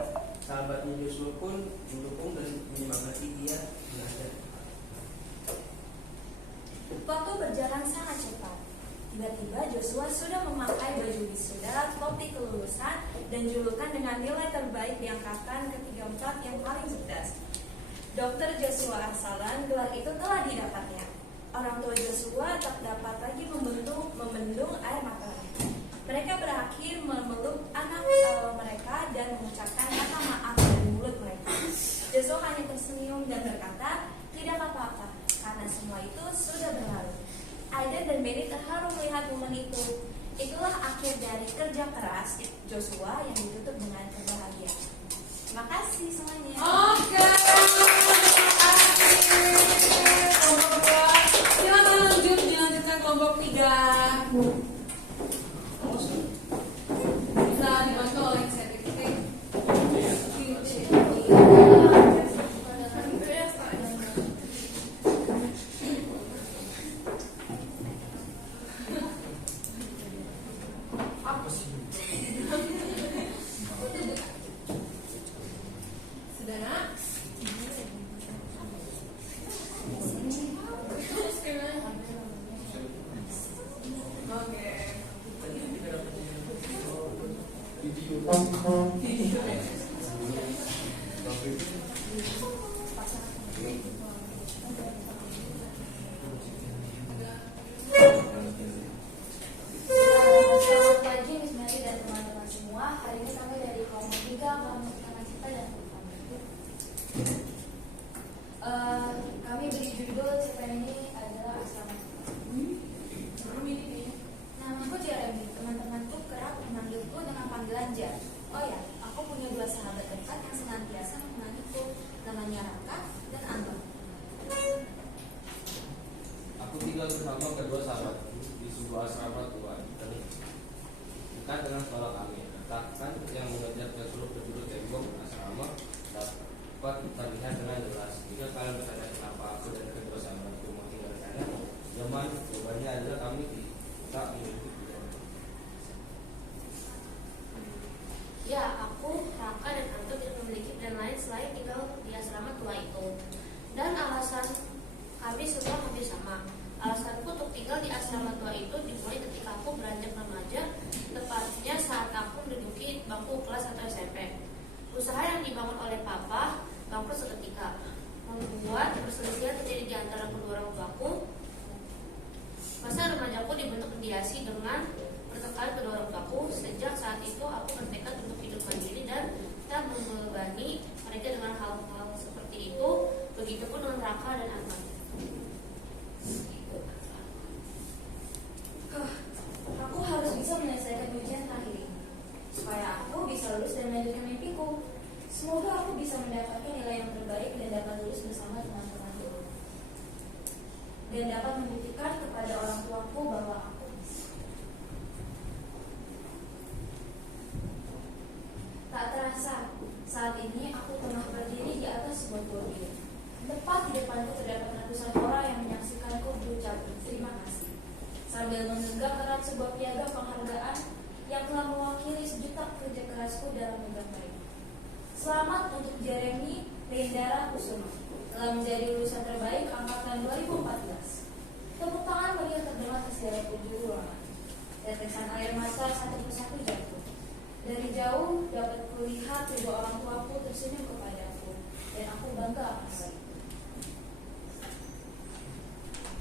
Sahabatnya Joshua pun mendukung dan menyemangati dia belajar. Waktu berjalan sangat cepat. Tiba-tiba Joshua sudah memakai baju wisuda, topi kelulusan, dan julukan dengan nilai terbaik di angkatan ke-34 yang paling cerdas. Dr. Joshua Arsalan, gelar itu telah didapatnya. Orang tua Joshua tak dapat lagi membendung air mata. Mereka berakhir memeluk anak mereka dan mengucapkan kata maaf dari mulut mereka. Joshua hanya tersenyum dan berkata, "Tidak apa-apa, karena semua itu sudah berlalu." Aiden dan Benny terharu melihat momen itu. Itulah akhir dari kerja keras Joshua yang ditutup dengan kebahagiaan. Terima kasih semuanya. Oke, terima kasih kelompok 2. Silakan dilanjutkan kelompok 3. Bisa dibantu oleh sertifikat. Sudah nak? Oke. Judul cerpen ini adalah Asrama. Namaku Jeremy. Teman-temanku kerap memanggilku dengan panggilan Jar. Oh ya, aku punya dua sahabat dekat yang senantiasa menemaniku. Namanya Raka dan Anton. Aku tinggal bersama kedua sahabatku di sebuah asrama tua dekat dengan sekolah kami. Retakan yang mengejar ke seluruh penjuru tembok asrama dapat terlihat dengan jelas. Jika kalian bertanya kenapa aku dan kedua sahabatku mau tinggal di sana, jawabannya adalah kami tidak memiliki pilihan. Ya, aku, Raka, dan Anton tidak memiliki pilihan lain selain tinggal di asrama tua itu. Dan alasan kami semua hampir sama. Alasanku untuk tinggal di asrama tua itu dimulai ketika aku beranjak remaja, tepatnya saat aku menduduki bangku kelas 1 SMP. Usaha yang dibangun oleh papa bangkrut seketika, membuat perselisihan terjadi di antara kedua orang tuaku. Masa remajaku dibentuk mediasi dengan pertengkaran kedua orang tuaku. Sejak saat itu aku bertekad untuk hidup mandiri dan tak membebani mereka dengan hal-hal seperti itu. Begitupun dengan Raka dan Anton. Aku harus bisa menyelesaikan ujian terakhir ini supaya aku bisa lulus dan melanjutkan mimpiku. Semoga aku bisa mendapatkan nilai yang terbaik dan dapat lulus bersama teman-teman dulu. Dan dapat membuktikan kepada orang tuaku bahwa aku bisa. Tak terasa, saat ini aku tengah berdiri di atas sebuah podium. Tepat di depanku terdapat ratusan orang yang menyaksikanku berucap terima kasih sambil menggenggam erat sebuah piagam penghargaan yang telah mewakili sejuta kerja kerasku dalam menggapai. Selamat untuk Jeremy Leindara Kusuma telah menjadi lulusan terbaik angkatan 2014. Tepuk tangan meriah terdengar ke segala penjuru ruangan. Tetesan air mata satu persatu jatuh. Dari jauh dapat kulihat kedua orang tuaku tersenyum kepadaku dan aku bangga akan hal itu.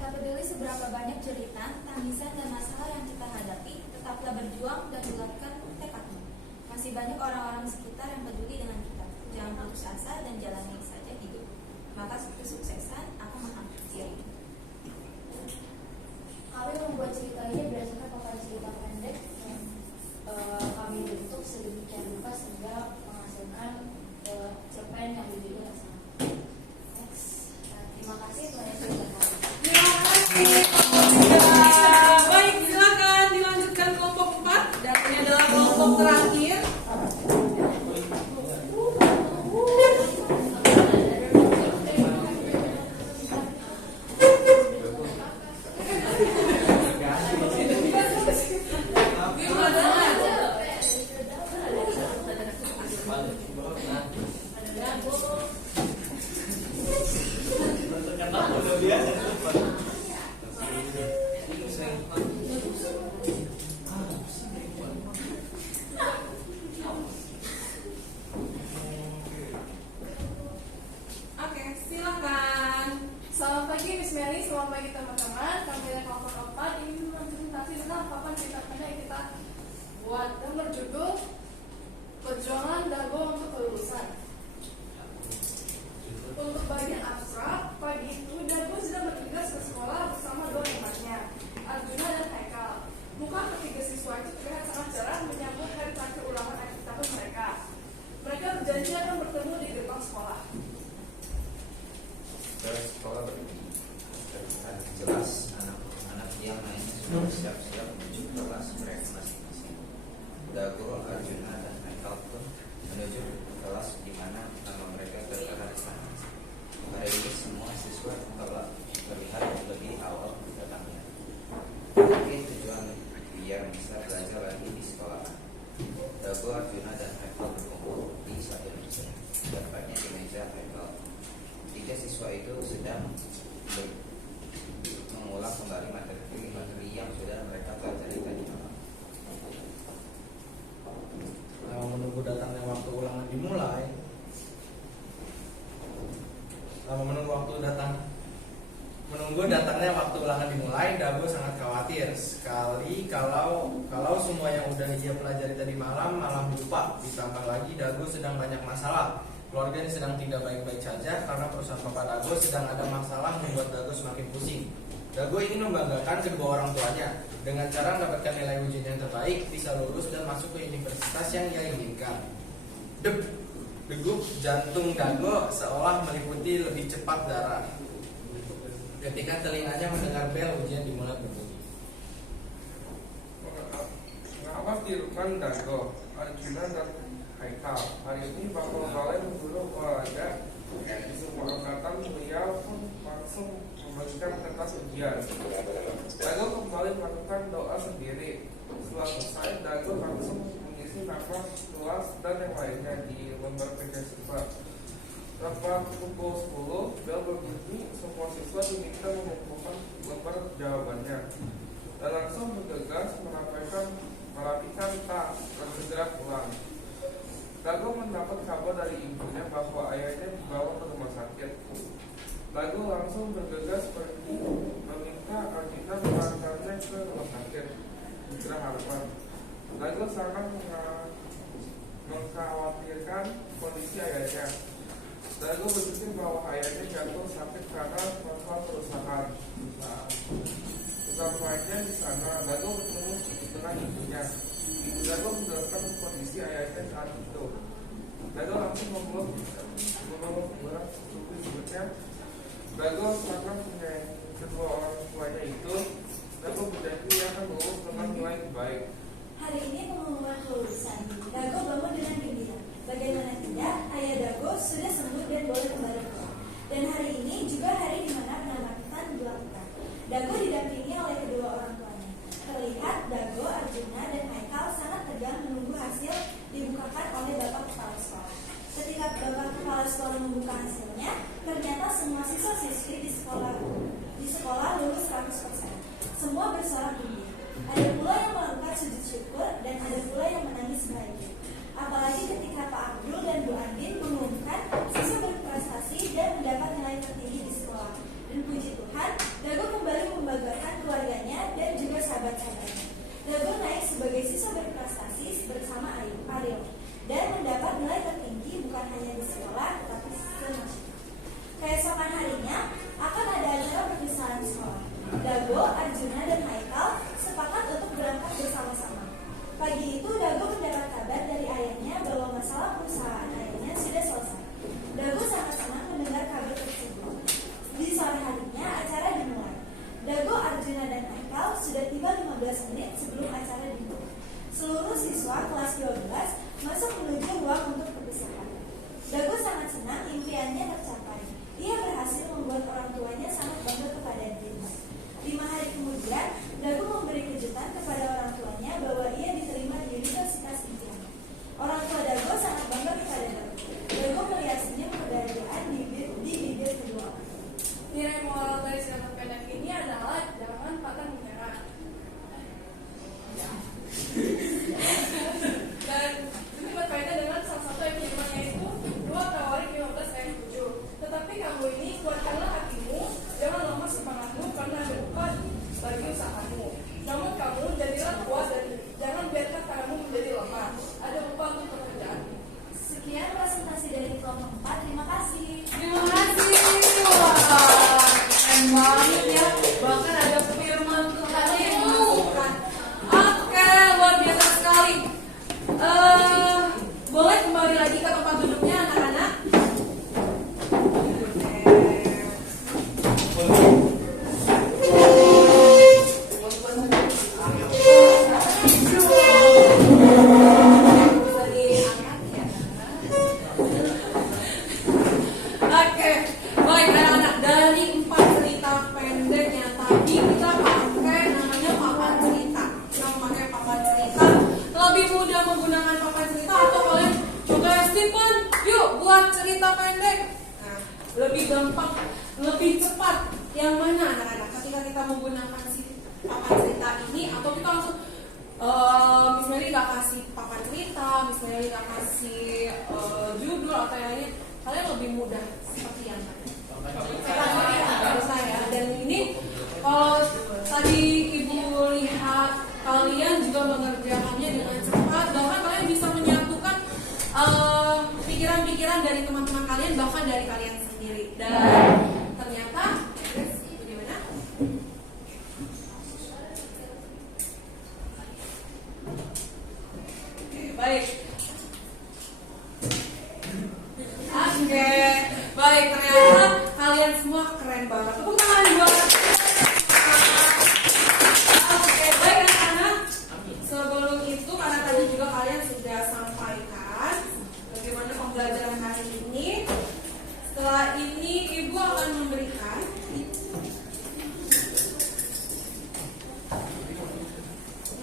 Tak peduli seberapa banyak cerita, tangisan, dan masalah yang kita hadapi, tetaplah berjuang dan bulatkan tekadmu. Masih banyak orang-orang sekitar yang peduli dengan kita. Jangan putus asa dan jalani saja hidup. Maka kesuksesan akan menghampiri. Kami membuat cerita ini berdasarkan papan cerita pendek yang kami bentuk sedemikian rupa sehingga menghasilkan cerpen yang berjudul Asrama. Next, terima kasih telah menonton. Baik, silakan dilanjutkan kelompok 4 dan ini adalah kelompok terakhir. Oke, silakan. Selamat pagi Miss Mary, selamat pagi teman-teman. Kami dari kelompok 4 ingin mempresentasi tentang papan cerita pendek yang kita buat dan berjudul Perjuangan Dago untuk Kelulusan. Untuk bagian abstrak, pagi itu Dago sedang bertugas ke sekolah bersama dua temannya, Arjuna dan Haikal. Muka ketiga siswa itu terlihat sangat cerah menyambut hari terakhir ulangan akhir tahun mereka. Mereka berjanji akan bertemu di gerbang sekolah. Dari sekolah terlihat jelas anak-anak yang lainnya sudah siap-siap menuju kelas mereka masing-masing. Dago, Arjuna, dan Haikal pun menuju kelas di mana nama mereka tertera di sana. Hari ini semua siswa telah terlihat lebih awal datangnya. Mungkin tujuan biar bisa belajar lagi di sekolah. Dago, Arjuna, dan Haikal berkumpul di satu meja, tepatnya di meja Haikal. Tiga siswa itu sedang mengulang kembali materi yang sudah mereka pelajari tadi malam. Menunggu datangnya waktu ulangan dimulai. Menunggu datangnya waktu ulangan dimulai, Dago sangat khawatir sekali kalau semua yang udah dia pelajari tadi malam lupa. Ditambah lagi Dago sedang banyak masalah Keluarga ini sedang tidak baik-baik saja karena perusahaan Bapak Dago sedang ada masalah membuat Dago semakin pusing. Dago ingin membanggakan kedua orang tuanya dengan cara mendapatkan nilai ujian yang terbaik, bisa lulus dan masuk ke universitas yang ia inginkan. Degup jantung Dago seolah meliputi lebih cepat darah ketika telinganya mendengar bel ujian dimulai berbunyi. Mengapa Firman Dago, Arjuna dan Haikal hari ini bakal kalian membunuh olahraga di semua angkatan? Beliau pun langsung membagikan kertas ujian. Dago kembali melakukan doa sendiri. Setelah selesai, Dago langsung mengisi nama kelas dan yang lainnya di lembar kerja siswa. Tepat pukul 10, bel berbunyi, semua siswa diminta mengumpulkan lembar jawabannya dan langsung bergegas merapikan tas dan segera pulang. Dago mendapat kabar dari ibunya bahwa ayahnya dibawa ke rumah sakit. Dago langsung bergegas pergi meminta Arjuna mengantarnya ke rumah sakit Mitra Harapan. Dago sangat mengkhawatirkan kondisi ayahnya. Dago berpikir bahwa ayahnya jatuh sakit karena masalah perusahaan. Sesampainya di sana, Dago bertemu dengan ibunya. Ibu Dago menjelaskan kondisi ayahnya saat itu. Dago langsung memeluk berat ibunya. Dago sangat menyayangi kedua orang tuanya itu. Dago berjanji akan lulus dengan nilai baik. Hari ini pengumuman kelulusan. Dago bangun dengan gembira. Bagaimana tidak, ayah Dago sudah sembuh dan boleh kembali pulang. Dan hari ini juga hari di mana penamatan dilakukan. Dago didampingi oleh kedua orang tuanya. Terlihat Dago, Arjuna, dan Haikal sangat tegang menunggu hasil dibukakan oleh Bapak Kepala Sekolah. Ketika Bapak Kepala Sekolah membuka hasilnya, ternyata semua siswa-siswi di sekolah lulus 100%. Semua bersorak gembira. Ada pula yang melakukan sujud syukur dan ada pula yang menangis bahagia. Apalagi ketika Pak Abdul dan Bu Andin mengumumkan siswa berprestasi dan mendapat nilai tertinggi di sekolah. Dan puji Tuhan, Dago kembali membanggakan keluarganya dan juga sahabat-sahabatnya. Dago naik sebagai siswa berprestasi bersama Ariel dan mendapat nilai tertinggi bukan hanya di sekolah tetapi senasional. Keesokan harinya akan ada acara perpisahan sekolah. Dago, Arjuna, dan Haikal sepakat untuk berangkat bersama-sama. Pagi itu Dago mendapat kabar dari ayahnya bahwa masalah perusahaan ayahnya sudah selesai. Dago sangat senang mendengar kabar tersebut. Di sore harinya acara dimulai. Dago, Arjuna, dan Haikal sudah tiba 15 menit sebelum acara dimulai. Seluruh siswa kelas 12 masuk menuju ruang untuk perpisahan. Dago sangat senang impiannya tercapai. Ia berhasil membuat orang tuanya sangat bangga kepada dirinya. 5 hari kemudian, Dago memberi kejutan kepada orang tuanya bahwa ia diterima di Universitas impiannya. Orang tua Dago sangat bangga kepada Dago. Dago melihat senyum kebahagiaan di bibir kedua orang. Nilai moral dari cerita pendek ini adalah jangan patah menyerah. Dan ini berkaitan dengan salah satu yang firmannya itu 2 Tawarik 15 ayat 7. Tetapi kamu ini kuatkanlah hatimu, jangan lemah semangatmu karena ada upah bagi usahamu. Namun kamu jadilah kuat dan jangan biarkan tanganmu menjadi lemah. Ada upah untuk pekerjaanmu. Sekian presentasi dari kelompok 4. Terima kasih. Terima kasih. Wah, keren banget ya. Bahkan ada firman Tuhan yang dimasukkan. Oke, luar biasa sekali. Boleh kembali lagi ke tempat duduknya anak-anak. Oke, baik anak-anak, dari 4 cerita pendek yang tadi kita pakai namanya papan cerita. Kita memakai papan cerita. Lebih mudah menggunakan papan cerita atau kalian coba Stephen, yuk buat cerita pendek. Nah, lebih gampang, lebih cepat. Yang mana anak-anak? Ketika kita menggunakan si papan cerita ini atau kita langsung Miss Meli gak kasih papan cerita, Miss Meli gak kasih judul atau yang lainnya, kalian lebih mudah seperti yang tadi. Saya dan ini kalau tadi ibu lihat kalian juga mengerjakannya dengan cepat, bahkan kalian bisa menyatukan pikiran-pikiran dari teman-teman bukan dari kalian sendiri. Dan ternyata bagaimana? Oke, baik. Baik, ternyata kalian semua keren banget. Tepuk tangan buat. Oke, baik anak-anak. Sebelum itu, karena tadi juga kalian sudah sampaikan bagaimana pembelajaran hari ini. Setelah ini, Ibu akan memberikan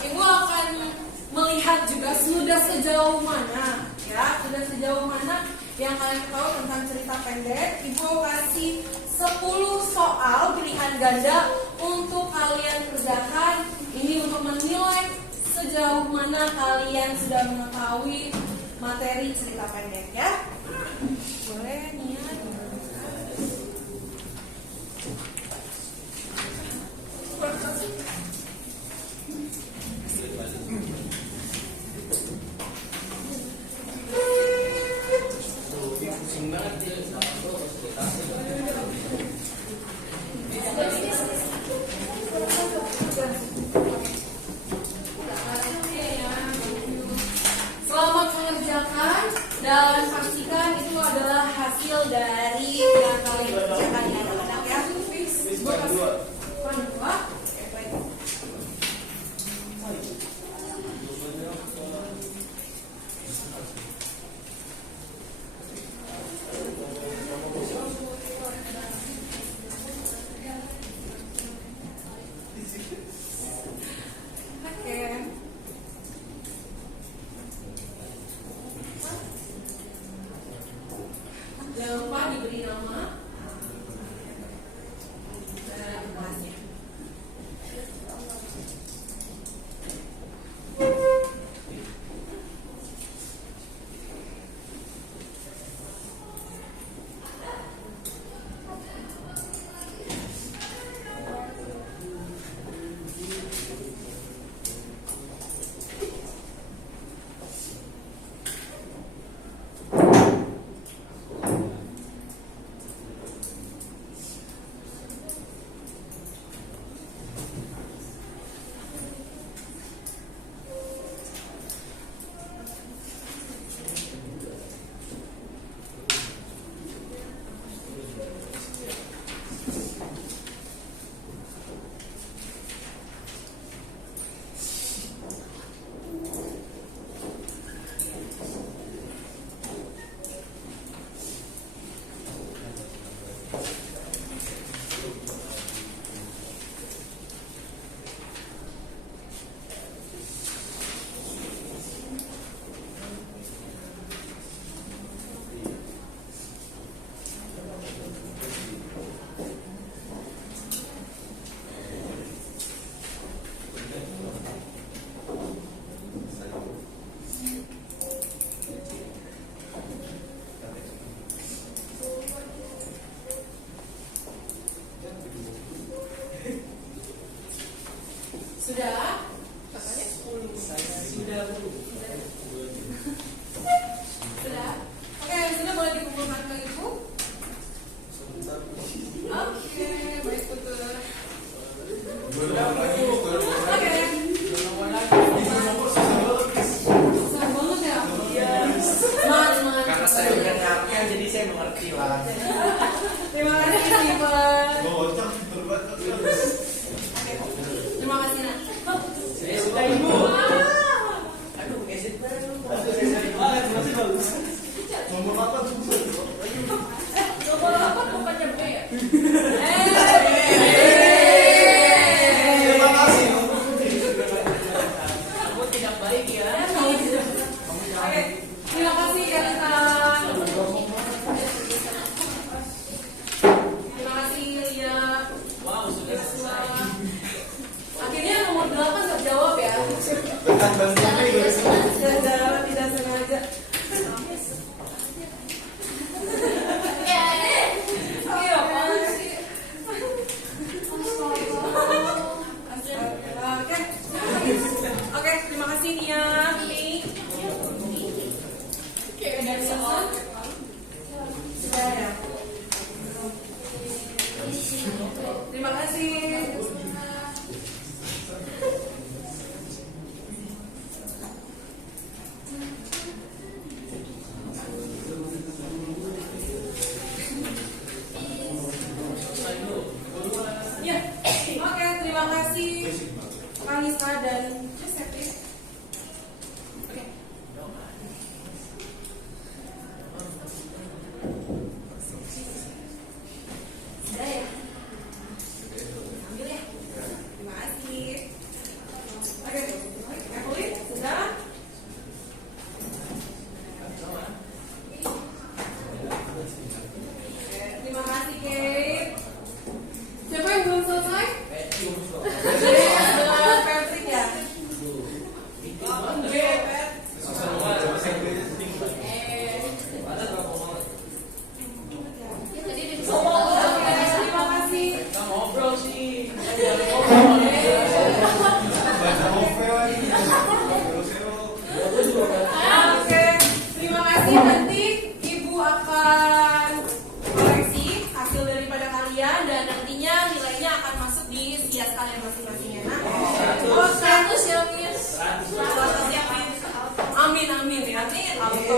Ibu akan melihat juga sudah sejauh mana, ya, sudah sejauh mana yang kalian tahu tentang cerita pendek. Ibu kasih 10 soal pilihan ganda untuk kalian kerjakan. Ini untuk menilai sejauh mana kalian sudah mengetahui materi cerita pendek, ya. Boleh Nia. Pusing banget dia sama tuh Selamat mengerjakan dan pastikan itu adalah hasil dari yang kalian kerjakan ya anak-anak ya. Buat dua. Oke, baik. Jangan lupa diberi nama dan kelasnya.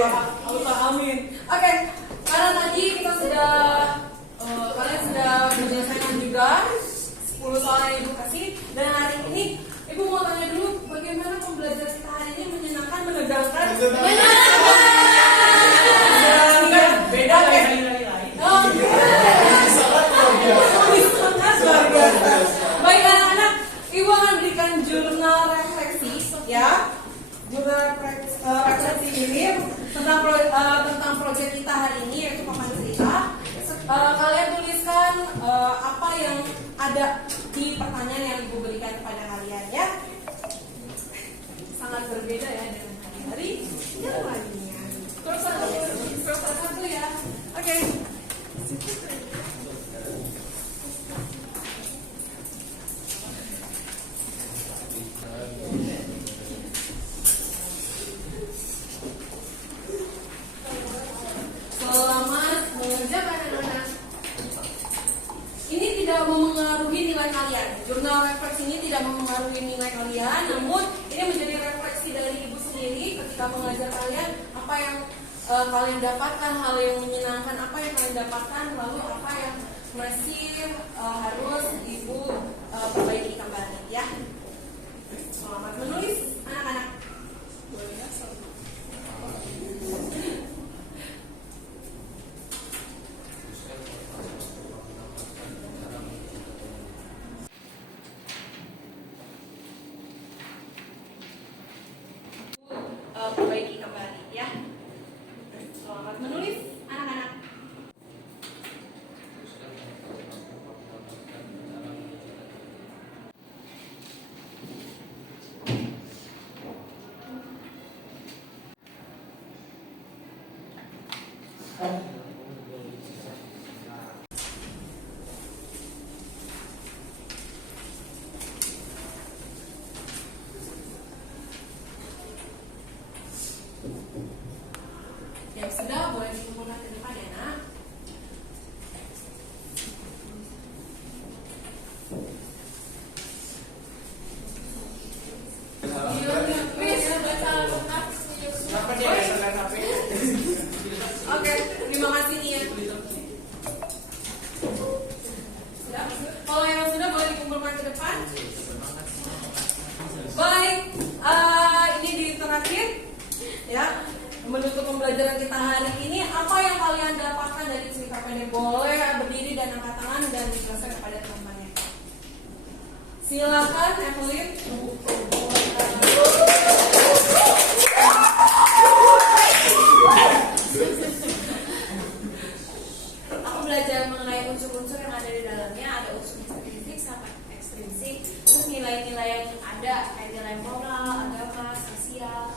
Amin. Oke, karena tadi kita sudah kalian sudah menyelesaikan juga 10 soal yang Ibu kasih, dan hari ini Ibu mau tanya dulu bagaimana pembelajaran kita hari ini menyenangkan, menegangkan, Beda kayak hari-hari lain. Baik anak-anak, Ibu akan berikan jurnal refleksi, ya. Jurnal refleksi ini tentang proyek kita hari ini, yaitu papan cerita. Kalian tuliskan apa yang ada di pertanyaan yang Ibu berikan kepada kalian, ya. Sangat berbeda ya dengan hari-hari yang lainnya. Terus satu ya. Oke. Selamat mengerjakan anak-anak. Ini tidak memengaruhi nilai kalian. Jurnal refleksi ini tidak memengaruhi nilai kalian, namun ini menjadi refleksi dari Ibu sendiri ketika mengajar kalian apa yang kalian dapatkan, hal yang menyenangkan apa yang kalian dapatkan, lalu apa yang masih harus Ibu perbaiki kembali, ya. Selamat menulis anak-anak. Perbaiki kembali, ya. Selamat menulis anak-anak. Yang sudah boleh dikumpulkan ke depan ya, nak. Kenapa dia geserkan HP? Oke, terima kasih nih ya. Sudah? Kalau yang sudah boleh dikumpulkan ke depan. Baik, ini di terakhir, ya. Menutup pembelajaran kita hari ini, apa yang kalian dapatkan dari cerita pendek? Boleh berdiri dan angkat tangan dan dijelaskan kepada teman-temannya. Silakan, Evelyn. Aku belajar mengenai unsur-unsur yang ada di dalamnya. Ada unsur intrinsik sama ekstrinsik. Terus nilai-nilai yang ada kayak nilai moral, agama, sosial.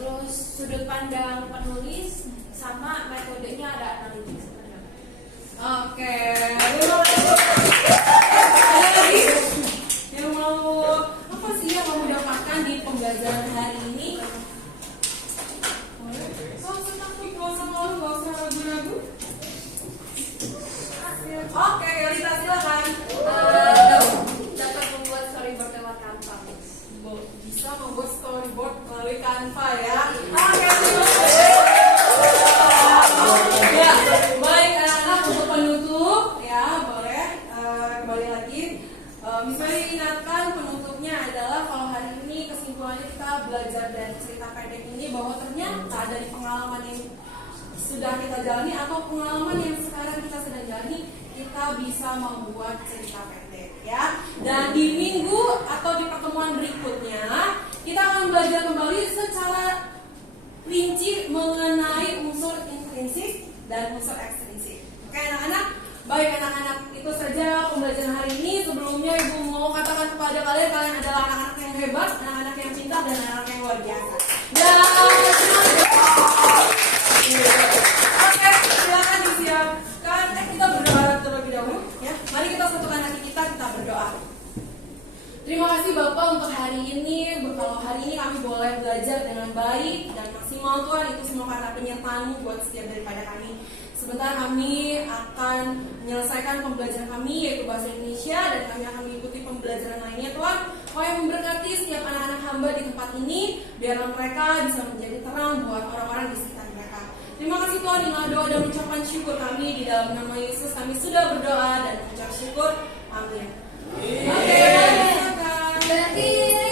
Terus sudut pandang penulis sama metodenya ada analitik sebenarnya. Oke, ada lagi yang mau apa sih yang kamu dapatkan di pembelajaran hari ini? Gak usah takut, gak usah malu, gak usah ragu-ragu. Oke, Lita silakan. Dapat membuat storyboard lewat Canva. Bisa membuat storyboard melalui Canva, ya. Ya, baik anak-anak, untuk penutup ya boleh kembali lagi. Bisa diingatkan penutupnya adalah kalau hari ini kesimpulannya kita belajar dari cerita pendek ini bahwa ternyata dari pengalaman yang sudah kita jalani atau pengalaman yang sekarang kita sedang jalani, kita bisa membuat cerita pendek, ya. Dan di minggu atau di pertemuan berikutnya kita akan belajar kembali secara rinci mengenai unsur intrinsik dan unsur ekstrinsik. Oke anak-anak, baik anak-anak, itu saja pembelajaran hari ini. Sebelumnya Ibu mau katakan kepada kalian adalah anak-anak yang hebat, anak-anak yang pintar, dan anak-anak yang luar biasa. Oke, silakan disiapkan. Kita berdoa terlebih dahulu, ya. Mari kita satukan hati kita berdoa. Terima kasih Bapak untuk hari ini. Kalau hari ini kami boleh belajar dengan baik dan maksimal, Tuhan, itu semua karena penyertaan-Mu buat setiap daripada kami. Sebentar kami akan menyelesaikan pembelajaran kami, yaitu bahasa Indonesia, dan kami akan mengikuti pembelajaran lainnya, Tuhan. Kau yang memberkati setiap anak-anak hamba di tempat ini, biarlah mereka bisa menjadi terang buat orang-orang di sekitar mereka. Terima kasih Tuhan, inilah doa dan ucapan syukur kami. Di dalam nama Yesus kami sudah berdoa dan ucap syukur. Amin. Oke, mari silakan. Berdiri.